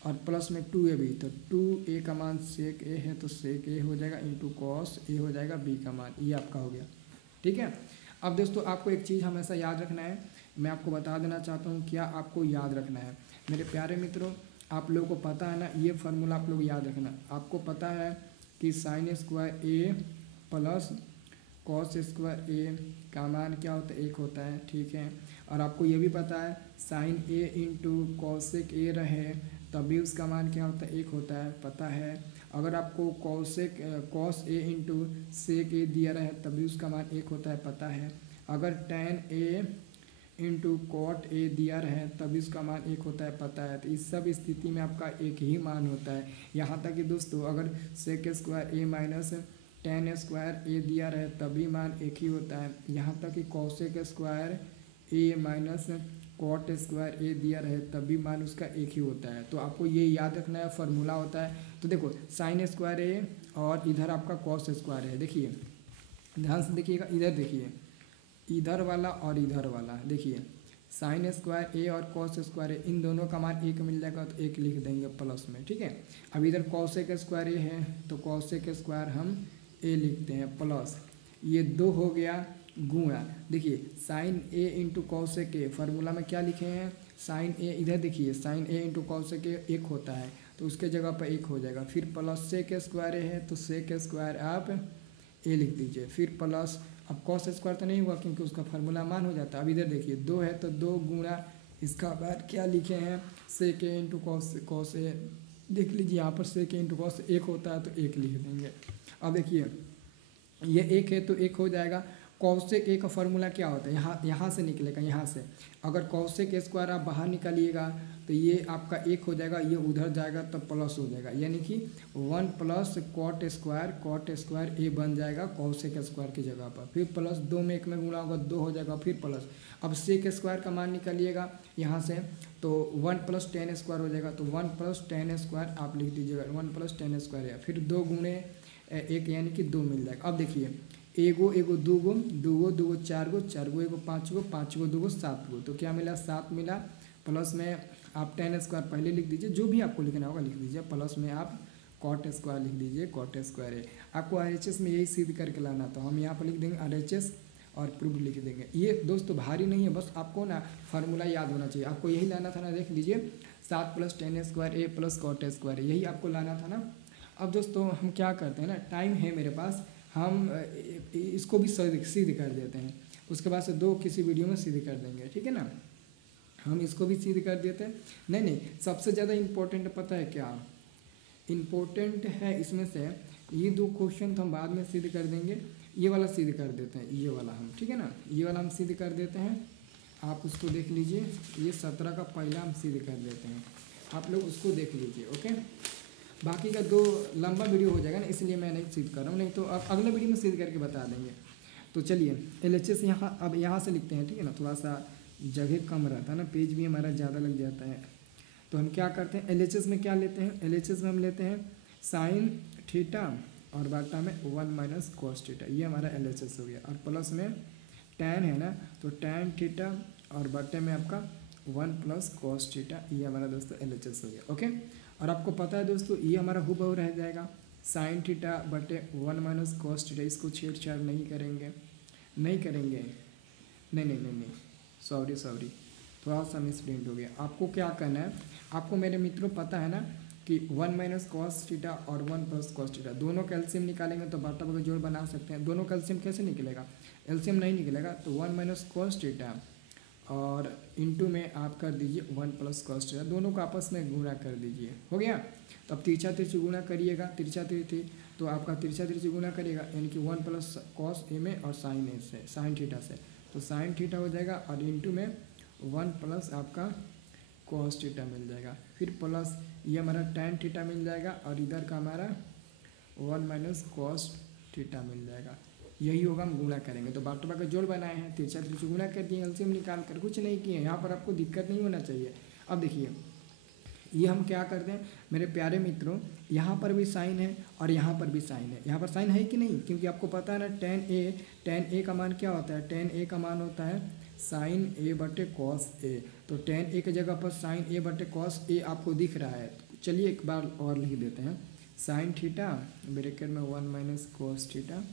और प्लस में 2ab, तो 2a का मान सेक ए है तो सेक ए हो जाएगा इंटू कॉस ए हो जाएगा b का मान, ये आपका हो गया। ठीक है, अब दोस्तों आपको एक चीज़ हमेशा याद रखना है, मैं आपको बता देना चाहता हूँ क्या आपको याद रखना है मेरे प्यारे मित्रों। आप लोगों को पता है ना, ये फार्मूला आप लोग याद रखना। आपको पता है कि साइन स्क्वायर ए प्लस कॉस स्क्वायर ए का मान क्या होता है, 1 होता है। ठीक है, और आपको ये भी पता है sine a into cosec a रहे तभी उसका मान क्या होता है, 1 होता है, पता है। अगर आपको कॉस ए इंटू सेक ए दिया रहे तभी उसका मान 1 होता है, पता है। अगर tan a into cot a दिया रहे तभी उसका मान 1 होता है, पता है। तो इस सब स्थिति में आपका एक ही मान होता है। यहाँ तक कि दोस्तों अगर सेक स्क्वायर ए माइनस टेन स्क्वायर ए दिया रहे तभी मान 1 ही होता है। यहाँ तक कि कॉसेक स्क्वायर ए माइनस कॉट स्क्वायर ए दिया रहे तभी मान उसका 1 ही होता है। तो आपको ये याद रखना है, फार्मूला होता है। तो देखो साइन स्क्वायर ए और इधर आपका कॉस स्क्वायर है, देखिए ध्यान से देखिएगा, इधर देखिए, इधर वाला और इधर वाला, देखिए साइन स्क्वायर ए और कॉस स्क्वायर ए, इन दोनों का मान 1 मिल जाएगा तो 1 लिख देंगे प्लस में। ठीक है, अब इधर कॉसेक स्क्वायर ए है तो कॉसेक स्क्वायर हम ए लिखते हैं प्लस, ये 2 हो गया गुणा, देखिए sine a into cosec a, formula में क्या लिखे हैं साइन ए, इधर देखिए sine a into cosec a 1 होता है तो उसके जगह पर 1 हो जाएगा। फिर प्लस सेक स्क्वायर ए है तो सेक स्क्वायर आप ए लिख दीजिए, फिर प्लस, अब कॉस स्क्वायर तो नहीं हुआ क्योंकि उसका फार्मूला मान हो जाता है। अब इधर देखिए 2 है तो 2 गुणा, इसका बाद क्या लिखे हैं सेक ए इंटू कॉस ए, देख लीजिए यहाँ पर सेक ए इंटू कॉस 1 होता है तो 1 लिख देंगे। अब देखिए ये 1 है तो 1 हो जाएगा। कॉसेक ए का फार्मूला क्या होता है, यहाँ से निकलेगा, यहाँ से अगर कॉसेक स्क्वायर आप बाहर निकालिएगा तो ये आपका 1 हो जाएगा, ये उधर जाएगा तब प्लस हो जाएगा, यानी कि 1 प्लस कॉट स्क्वायर ए बन जाएगा कॉसेक स्क्वायर की जगह पर। फिर प्लस 2 में 1 में गुणा होगा 2 हो जाएगा, फिर प्लस, अब सेक स्क्वायर का मान निकालिएगा यहाँ से तो 1 प्लस टेन स्क्वायर हो जाएगा, तो 1 प्लस टेन स्क्वायर आप लिख दीजिएगा, 1 प्लस टेन स्क्वायर है, फिर 2 गुणे 1 यानी कि 2 मिल जाएगा। अब देखिए एगो एगो दूगो दूगो दूगो चारगो चारगो एगो पाँचगो पाँचगो दूगो 7 गो, तो क्या मिला 7 मिला, प्लस में आप टेन स्क्वायर पहले लिख दीजिए, जो भी आपको लिखना होगा लिख दीजिए, प्लस में आप कॉट स्क्वायर लिख दीजिए, कॉट स्क्वायर है। आपको RHS में यही सिद्ध करके लाना, तो हम यहाँ पर लिख देंगे RHS और प्रूफ लिख देंगे। ये दोस्तों भारी नहीं है, बस आपको ना फार्मूला याद होना चाहिए, आपको यही लाना था ना, देख लीजिए 7 प्लस टेन स्क्वायर ए प्लस कॉट स्क्वायर, यही आपको लाना था ना। अब दोस्तों हम क्या करते हैं ना, टाइम है मेरे पास, हम इसको भी सिद्ध कर देते हैं, उसके बाद से 2 किसी वीडियो में सिद्ध कर देंगे, ठीक है ना। हम इसको भी सिद्ध कर देते हैं। नहीं नहीं, सबसे ज़्यादा इम्पोर्टेंट पता है क्या इम्पोर्टेंट है इसमें से, ये दो क्वेश्चन तो हम बाद में सिद्ध कर देंगे, ये वाला सिद्ध कर देते हैं, ये वाला हम, ठीक है ना, ये वाला हम सिद्ध कर देते हैं। आप उसको देख लीजिए, ये 17 का पहला हम सिद्ध कर देते हैं, आप लोग उसको देख लीजिए। ओके, बाकी का दो लंबा वीडियो हो जाएगा ना, इसलिए मैं नहीं सिद्ध कर रहा हूँ, नहीं तो अब अगले वीडियो में सिद्ध करके बता देंगे। तो चलिए LHS यहाँ, अब यहाँ से लिखते हैं, ठीक है ना, थोड़ा सा जगह कम रहता है ना, पेज भी हमारा ज़्यादा लग जाता है। तो हम क्या करते हैं, LHS में क्या लेते हैं, LHS में हम लेते हैं साइन थीटा और बाटा में 1 माइनस कॉस थीटा, ये हमारा LHS हो गया। और प्लस में टैन है ना, तो टैन थीटा और बटे में आपका 1 प्लस कॉस थीटा, ये हमारा दोस्तों LHS हो गया। ओके, और आपको पता है दोस्तों ये हमारा हुबहू रह जाएगा साइन थीटा बटे 1 माइनस कॉस थीटा, इसको छेड़छाड़ नहीं करेंगे, नहीं करेंगे, नहीं नहीं नहीं नहीं, सॉरी थोड़ा सा मिसप्रिंट हो गया। आपको क्या करना है, आपको मेरे मित्रों पता है ना कि 1 माइनस कॉस थीटा और 1 प्लस कॉस थीटा दोनों कैल्शियम निकालेंगे तो बाटा बटा जोड़ बना सकते हैं। दोनों कैल्शियम कैसे निकलेगा, एल्शियम नहीं निकलेगा, तो 1 माइनस कॉस थीटा और इनटू में आप कर दीजिए 1 प्लस कॉस थीटा, दोनों को आपस में गुणा कर दीजिए, हो गया। तो अब तिरछा तिरछी गुणा करिएगा, तिरछा तिरछी तो आपका तिरछा तिरछी गुणा करिएगा, यानी कि 1 प्लस कॉस ए में और साइन ए से, साइन थीटा से, तो साइन थीटा हो जाएगा और इनटू में 1 प्लस आपका कॉस थीटा मिल जाएगा, फिर प्लस ये हमारा टैन थीटा मिल जाएगा और इधर का हमारा 1 माइनस कॉस थीटा मिल जाएगा। यही होगा, हम गुणा करेंगे। तो बाटो का जोड़ बनाए हैं, तिरछा तिरछी गुणा कर दिए, एलसीएम निकाल कर, कुछ नहीं किए, यहाँ पर आपको दिक्कत नहीं होना चाहिए। अब देखिए ये हम क्या करते हैं मेरे प्यारे मित्रों, यहाँ पर भी साइन है और यहाँ पर भी साइन है, यहाँ पर साइन है कि नहीं, क्योंकि आपको पता है ना टेन ए का मान क्या होता है, टेन ए का मान होता है साइन ए बटे कॉस ए, तो टेन ए की जगह पर साइन ए बटे कॉस ए आपको दिख रहा है। चलिए एक बार और लिख देते हैं, साइन थीटा ब्रैकेट में 1 माइनस कॉस थीटा,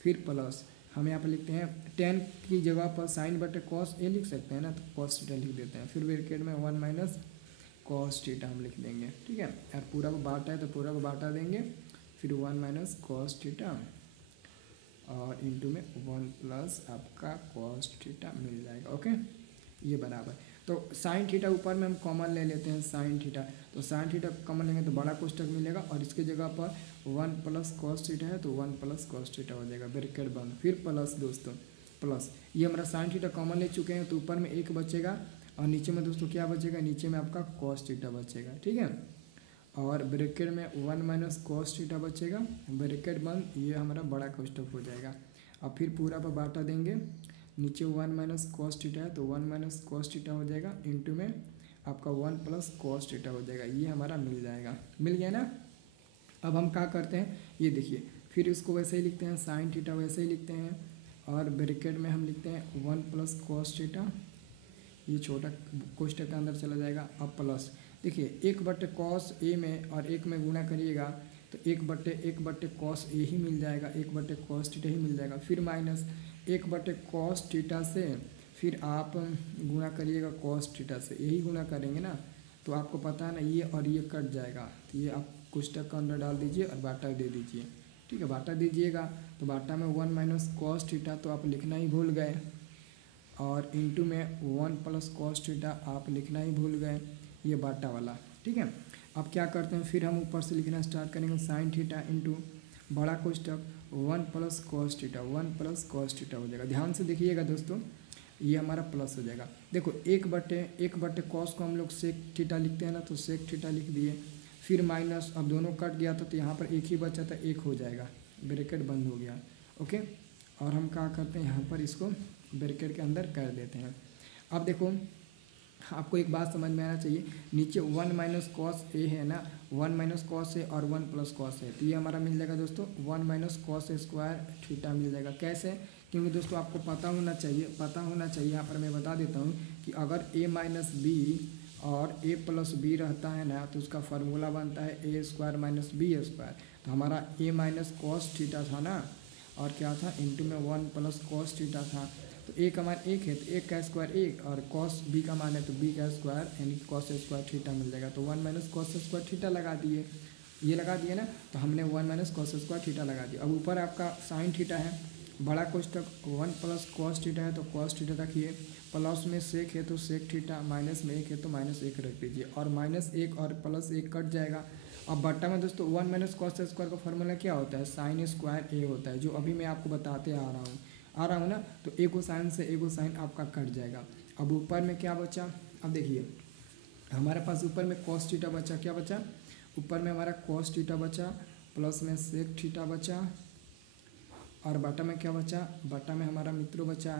फिर प्लस हम यहाँ पर लिखते हैं टेन की जगह पर साइन बटे कॉस ए लिख सकते हैं ना, तो कॉस थीटा लिख देते हैं, फिर ब्रैकेट में 1 माइनस कॉस थीटा हम लिख देंगे, ठीक है। और पूरा को बांटा है तो पूरा को बांटा देंगे, फिर 1 माइनस कॉस थीटा और इंटू में 1 प्लस आपका कॉस थीटा मिल जाएगा। ओके, ये बराबर, तो साइन थीटा ऊपर में हम कॉमन ले लेते हैं, साइन थीटा, तो साइन थीटा कॉमन लेंगे तो बड़ा कोष्टक मिलेगा और इसके जगह पर 1 प्लस कॉस थीटा है तो 1 प्लस कॉस थीटा हो जाएगा, ब्रैकेट बंद, फिर प्लस दोस्तों प्लस, ये हमारा साइन थीटा कॉमन ले चुके हैं तो ऊपर में 1 बचेगा और नीचे में दोस्तों क्या बचेगा, नीचे में आपका कॉस थीटा बचेगा, ठीक है। और ब्रैकेट में 1 माइनस कॉस थीटा बचेगा, ब्रैकेट बंद, ये हमारा बड़ा कोष्टक हो जाएगा। अब फिर पूरा पर बांटा देंगे, नीचे 1 माइनस कॉस थीटा है तो 1 माइनस कॉस थीटा हो जाएगा, इंटू में आपका 1 प्लस कॉस थीटा हो जाएगा, ये हमारा मिल जाएगा, मिल गया ना। अब हम क्या करते हैं, ये देखिए, फिर इसको वैसे ही लिखते हैं, साइन थीटा वैसे ही लिखते हैं और ब्रैकेट में हम लिखते हैं 1 प्लस कॉस थीटा, ये छोटा कोष्टक के अंदर चला जाएगा। अब प्लस देखिए 1 बटे कॉस ए में और 1 में गुणा करिएगा तो 1 बटे कॉस ए ही मिल जाएगा, 1 बटे कॉस थीटा ही मिल जाएगा, फिर माइनस 1 बटे कॉस थीटा से फिर आप गुणा करिएगा कॉस थीटा से, यही गुणा करेंगे ना, तो आपको पता है ना ये और ये कट जाएगा, तो ये आप कोष्टक के अंदर डाल दीजिए और बाटा दे दीजिए, ठीक है। बाटा दीजिएगा तो बाटा में 1 माइनस कॉस थीटा तो आप लिखना ही भूल गए और इंटू में 1 प्लस कॉस थीटा आप लिखना ही भूल गए, ये बाटा वाला, ठीक है। अब क्या करते हैं, फिर हम ऊपर से लिखना स्टार्ट करेंगे, साइन थीटा इंटू बड़ा कोष्टक 1 plus cos theta, 1 plus cos theta हो जाएगा। ध्यान से देखिएगा दोस्तों, ये हमारा प्लस हो जाएगा। देखो 1 बटे कॉस को हम लोग सेक थीटा लिखते हैं ना, तो सेक थीटा लिख दिए, फिर माइनस, अब दोनों कट गया था तो यहाँ पर एक ही बचा था, 1 हो जाएगा, ब्रैकेट बंद हो गया। ओके, और हम क्या करते हैं यहाँ पर इसको ब्रैकेट के अंदर कर देते हैं। अब देखो आपको एक बात समझ में आना चाहिए, नीचे 1 माइनस कॉस ए है ना, 1 माइनस कॉस ए और 1 प्लस कॉस है, तो ये हमारा मिल जाएगा दोस्तों 1 माइनस कॉस स्क्वायर थीटा मिल जाएगा। कैसे, क्योंकि दोस्तों आपको पता होना चाहिए, यहाँ पर मैं बता देता हूँ कि अगर ए माइनस बी और ए प्लस बी रहता है ना तो उसका फार्मूला बनता है ए स्क्वायर माइनस बी स्क्वायर, तो हमारा ए माइनस कॉस थीटा था ना और क्या था, इंटू में 1 प्लस कॉस थीटा था, तो ए का मान 1 है तो 1 का स्क्वायर 1 और कॉस बी का मान है तो बी का स्क्वायर यानी कि कॉस स्क्वायर थीटा मिल जाएगा। तो 1 माइनस कॉस स्क्वायर थीटा लगा दिए, ये लगा दिए ना, तो हमने 1 माइनस कॉस स्क्वायर थीटा लगा दिया। अब ऊपर आपका साइन थीटा है, बड़ा कोष्टक 1 प्लस कॉस थीटा है तो कॉस थीटा रखिए, प्लस में सेक है तो सेक थीटा, माइनस में 1 है तो -1 रख दीजिए, और -1 और +1 कट जाएगा। अब बट्टा में दोस्तों 1 माइनस कॉस स्क्वायर का फॉर्मूला क्या होता है, साइन स्क्वायर ए होता है, जो अभी मैं आपको बताते आ रहा हूँ ना। तो ए को साइन से ए को साइन आपका कट जाएगा। अब ऊपर में क्या बचा, अब देखिए हमारे पास ऊपर में कॉस थीटा बचा, क्या बचा ऊपर में हमारा कॉस थीटा बचा, प्लस में सेक थीटा बचा, और बटा में क्या बचा, बटा में हमारा मित्रों बचा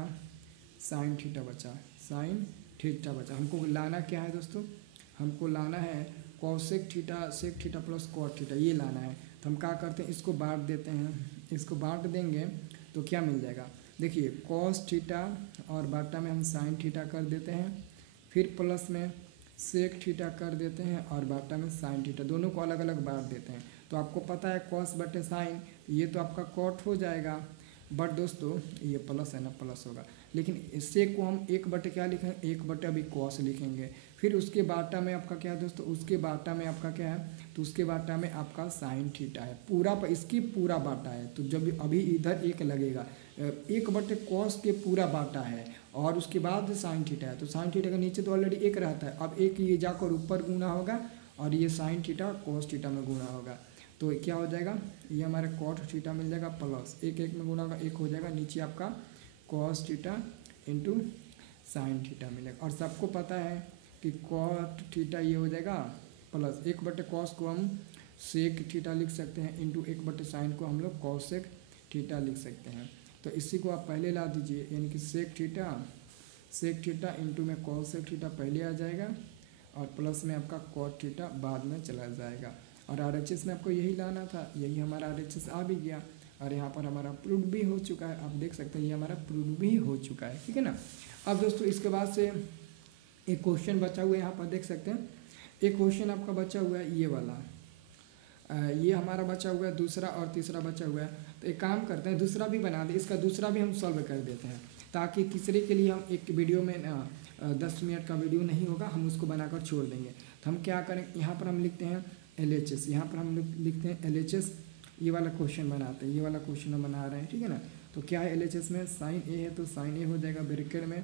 साइन थीटा बचा, साइन थीटा बचा। हमको लाना क्या है दोस्तों, हमको लाना है cosec theta sec theta plus cot theta, ये लाना है। तो हम क्या करते हैं, इसको बांट देते हैं, इसको बांट देंगे तो क्या मिल जाएगा, देखिए कॉस थीटा और बाटा में हम साइन थीटा कर देते हैं, फिर प्लस में सेक थीटा कर देते हैं, और बाटा में साइन थीटा, दोनों को अलग अलग बांट देते हैं। तो आपको पता है कॉस बटे साइन, ये तो आपका कॉट हो जाएगा, बट दोस्तों ये प्लस है ना, प्लस होगा, लेकिन इससे को हम 1 बटे क्या लिखेंगे, 1 बटे अभी कॉस लिखेंगे। फिर उसके बाटा में आपका क्या है दोस्तों, उसके बाटा में आपका क्या है, तो उसके बाटा में आपका साइन थीटा है, पूरा इसकी पूरा बाटा है। तो जब अभी इधर 1 लगेगा, 1 बटे कॉस के पूरा बाटा है, और उसके बाद साइन थीटा है, तो साइन थीटा के नीचे तो ऑलरेडी 1 रहता है, अब 1 ये जाकर ऊपर गुना होगा, और ये साइन थीटा कॉस थीटा में गुना होगा। तो क्या हो जाएगा, ये हमारे कॉट थीटा मिल जाएगा, प्लस 1 में गुना होगा 1 हो जाएगा, नीचे आपका cos theta into sine theta मिलेगा। और सबको पता है कि कॉट थीटा ये हो जाएगा प्लस 1 बटे कॉस को हम सेक थीटा लिख सकते हैं, इंटू 1 बटे साइन को हम लोग कॉसेक थीटा लिख सकते हैं। तो इसी को आप पहले ला दीजिए, यानी कि सेक थीटा इंटू में कॉसेक थीटा पहले आ जाएगा, और प्लस में आपका कॉट थीटा बाद में चला जाएगा। और RHS में आपको यही लाना था, यही हमारा RHS आ भी गया, और यहाँ पर हमारा प्रूव भी हो चुका है, आप देख सकते हैं ये हमारा प्रूव भी हो चुका है, ठीक है ना। अब दोस्तों इसके बाद से एक क्वेश्चन बचा हुआ है, यहाँ पर देख सकते हैं एक क्वेश्चन आपका बचा हुआ है, ये वाला ये हमारा बचा हुआ है, दूसरा और तीसरा बचा हुआ है। तो एक काम करते हैं, दूसरा भी बना दें, इसका दूसरा भी हम सॉल्व कर देते हैं, ताकि तीसरे के लिए हम एक वीडियो में 10 मिनट का वीडियो नहीं होगा, हम उसको बनाकर छोड़ देंगे। तो हम क्या करें, यहाँ पर हम लिखते हैं LHS, यहाँ पर हम लिखते हैं LHS, ये वाला क्वेश्चन बनाते हैं, ये वाला क्वेश्चन हम बना रहे हैं, ठीक है ना। तो क्या है LHS में, साइन ए है तो साइन ए हो जाएगा, ब्रैकेट में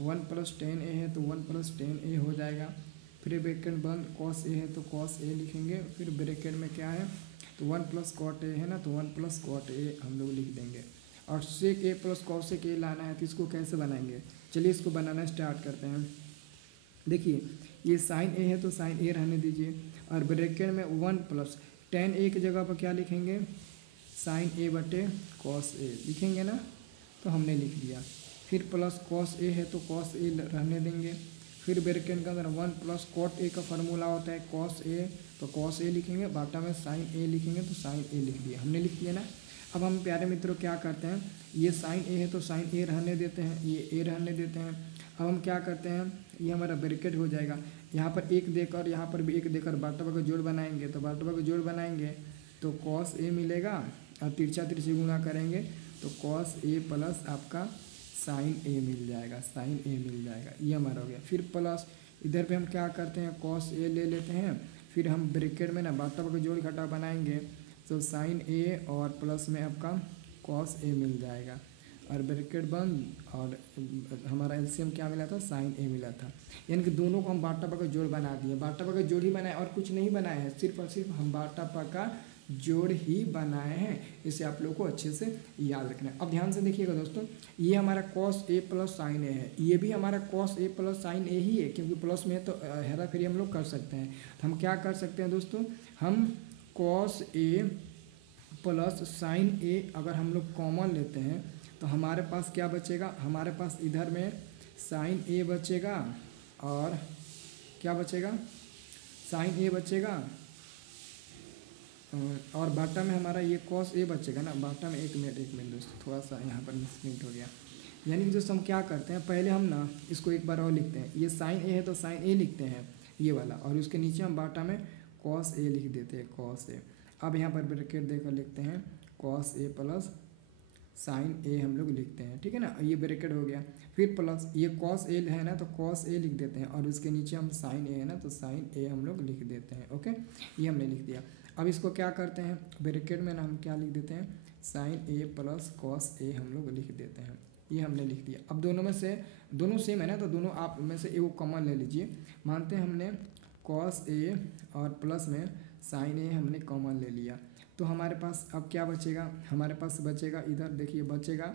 1 + tan a है तो 1 + tan a हो जाएगा, फिर ब्रैकेट बंद, कॉस ए है तो कॉस ए लिखेंगे, फिर ब्रैकेट में क्या है, तो 1 + cot a है ना, तो 1 + cot a हम लोग लिख देंगे। और सेक ए प्लस कॉसेक ए लाना है, तो इसको कैसे बनाएंगे, चलिए इसको बनाना स्टार्ट करते हैं। देखिए ये साइन ए है तो साइन ए रहने दीजिए, और ब्रैकेट में 1 + tan a की जगह पर क्या लिखेंगे, साइन ए बटे कॉस ए लिखेंगे ना, तो हमने लिख दिया। फिर प्लस कॉस ए है तो कॉस ए रहने देंगे, फिर ब्रैकेट के अंदर 1 + cot a का फार्मूला होता है कॉस ए, तो कॉस ए लिखेंगे, बाटा में साइन ए लिखेंगे, तो साइन ए लिख दिया, हमने लिख दिया ना। अब हम प्यारे मित्रों क्या करते हैं, ये साइन ए है तो साइन ए रहने देते हैं, ये ए रहने देते हैं। अब हम क्या करते हैं, ये हमारा ब्रैकेट हो जाएगा, यहाँ पर 1 देकर यहाँ पर भी 1 देकर बाटा का जोड़ बनाएंगे, तो बाटा का जोड़ बनाएंगे तो कॉस ए मिलेगा, और तिरछा तिरछी गुना करेंगे तो कॉस ए प्लस आपका साइन ए मिल जाएगा, साइन ए मिल जाएगा, ये हमारा हो गया। फिर प्लस इधर पे हम क्या करते हैं, कॉस ए ले लेते हैं, फिर हम ब्रैकेट में ना बाटा का जोड़ घटा बनाएंगे, तो साइन ए और प्लस में आपका कॉस ए मिल जाएगा, और ब्रैकेट बंद, और हमारा एलसीएम क्या मिला था, साइन ए मिला था। यानी कि दोनों को हम बाटा का जोड़ बना दिए, बाटा का जोड़ ही बनाए और कुछ नहीं बनाए हैं, सिर्फ और सिर्फ हम बाटा का जोड़ ही बनाए हैं। इसे आप लोगों को अच्छे से याद रखना है। अब ध्यान से देखिएगा दोस्तों, ये हमारा cos A plus sign a है, ये भी हमारा कॉस ए प्लस साइन ए ही है, क्योंकि प्लस में है तो हेरा फेरी हम लोग कर सकते हैं। तो हम क्या कर सकते हैं दोस्तों, हम कॉस ए प्लस साइन ए अगर हम लोग कॉमन लेते हैं तो हमारे पास क्या बचेगा, हमारे पास इधर में साइन ए बचेगा, और क्या बचेगा, साइन ए बचेगा, और बाटा में हमारा ये कॉस ए बचेगा ना, बाटा में 1 मिनट दोस्तों, थोड़ा सा यहाँ पर मिसप्रिंट हो गया। यानी कि दोस्तों हम क्या करते हैं, पहले हम ना इसको एक बार और लिखते हैं, ये साइन ए है तो साइन ए लिखते हैं ये वाला, और उसके नीचे हम बाटा में कॉस ए लिख देते हैं, कॉस ए। अब यहाँ पर ब्रैकेट देकर लिखते हैं कॉस ए प्लस साइन ए हम लोग लिखते हैं, ठीक है ना, ये ब्रैकेट हो गया। फिर प्लस ये कॉस ए है ना, तो कॉस ए लिख देते हैं, और उसके नीचे हम साइन ए है ना, तो साइन ए हम लोग लिख देते हैं। ओके, ये हमने लिख दिया। अब इसको क्या करते हैं, ब्रैकेट में ना हम क्या लिख देते हैं, sine a plus cos A हम लोग लिख देते हैं। ये हमने लिख दिया। अब दोनों में से दोनों सेम है ना, तो दोनों आप में से एक कॉमन ले लीजिए। मानते हैं हमने कॉस ए और प्लस में साइन ए हमने कॉमन ले लिया, तो हमारे पास अब क्या बचेगा, हमारे पास बचेगा इधर देखिए बचेगा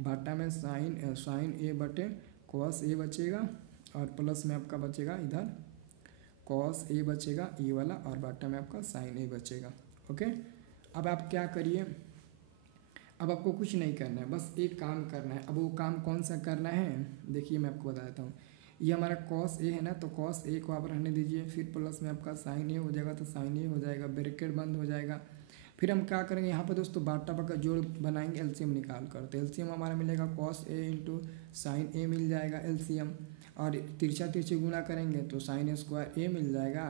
भाटा में साइन ए बटे कॉस ए बचेगा, और प्लस में आपका बचेगा इधर कॉस ए बचेगा ये वाला, और बाटा में आपका साइन ए बचेगा। ओके, अब आप क्या करिए, अब आपको कुछ नहीं करना है, बस एक काम करना है। अब वो काम कौन सा करना है, देखिए मैं आपको बता देता हूँ। ये हमारा कॉस ए है ना, तो कॉस ए को आप रहने दीजिए, फिर प्लस में आपका साइन ए हो जाएगा, तो साइन ए हो जाएगा, ब्रैकेट बंद हो जाएगा। फिर हम क्या करेंगे यहाँ पर दोस्तों, बाटा का जोड़ बनाएंगे एलसीएम निकाल कर, तो एलसीएम हमारा मिलेगा कॉस ए इंटू साइन ए मिल जाएगा एलसीएम, और तिरछा तिरछी गुणा करेंगे तो साइन स्क्वायर ए मिल जाएगा,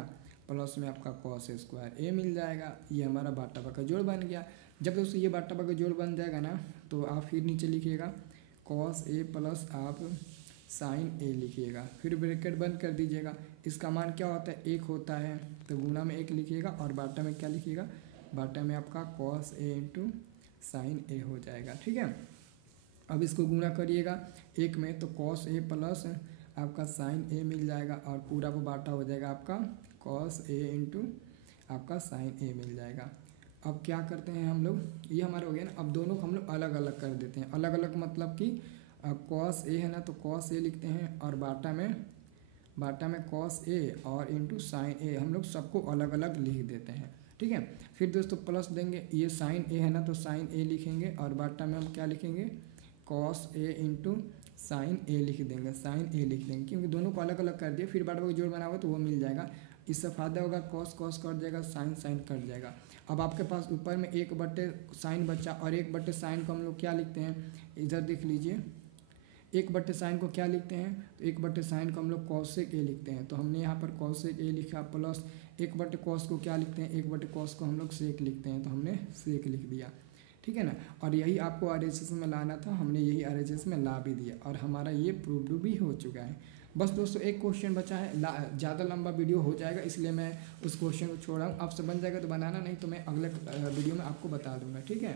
प्लस में आपका कॉस स्क्वायर ए मिल जाएगा। ये हमारा बाटा का जोड़ बन गया। जब दोस्तों ये बाटा का जोड़ बन जाएगा ना, तो आप फिर नीचे लिखिएगा कॉस ए प्लस आप साइन ए लिखिएगा, फिर ब्रैकेट बंद कर दीजिएगा। इसका मान क्या होता है, एक होता है, तो गुणा में एक लिखिएगा, और बाटा में क्या लिखिएगा, बाटा में आपका कॉस ए इंटू साइन ए हो जाएगा। ठीक है, अब इसको गुणा करिएगा एक में, तो कॉस ए प्लस आपका साइन ए मिल जाएगा, और पूरा को बाटा हो जाएगा आपका कॉस ए इंटू आपका साइन ए मिल जाएगा। अब क्या करते हैं हम लोग, ये हमारा हो गया ना। अब दोनों को हम लोग अलग अलग कर देते हैं, अलग अलग मतलब कि कॉस ए है ना, तो कॉस ए लिखते हैं, और बाटा में कॉस ए और इंटू साइन ए हम लोग सबको अलग अलग लिख देते हैं। ठीक है, फिर दोस्तों प्लस देंगे, ये साइन ए है ना, तो साइन ए लिखेंगे, और बाटा में हम क्या लिखेंगे, कॉस ए इंटू साइन ए लिख देंगे, साइन ए लिख देंगे, क्योंकि दोनों को अलग अलग कर दिए। फिर बाटा का जोड़ बना होगा तो वो मिल जाएगा। इससे फायदा होगा, कॉस कॉस कट जाएगा, साइन साइन कट जाएगा। अब आपके पास ऊपर में एक बटे साइन बचा, और एक बटे साइन को हम लोग क्या लिखते हैं, इधर देख लीजिए, एक बटे साइन को क्या लिखते हैं, तो एक बटे साइन को हम लोग कॉसेक ए लिखते हैं, तो हमने यहाँ पर कॉसेक ए लिखा, प्लस एक बटे कॉस को क्या लिखते हैं, एक बटे कॉस को हम लोग सेक लिखते हैं, तो हमने सेक लिख दिया। ठीक है ना, और यही आपको आरएचएस में लाना था, हमने यही आरएचएस में ला भी दिया, और हमारा ये प्रूव्ड भी हो चुका है। बस दोस्तों एक क्वेश्चन बचा है, ज़्यादा लंबा वीडियो हो जाएगा, इसलिए मैं उस क्वेश्चन को छोड़ा हूँ। आपसे बन जाएगा तो बनाना, नहीं तो मैं अगले वीडियो में आपको बता दूंगा। ठीक है।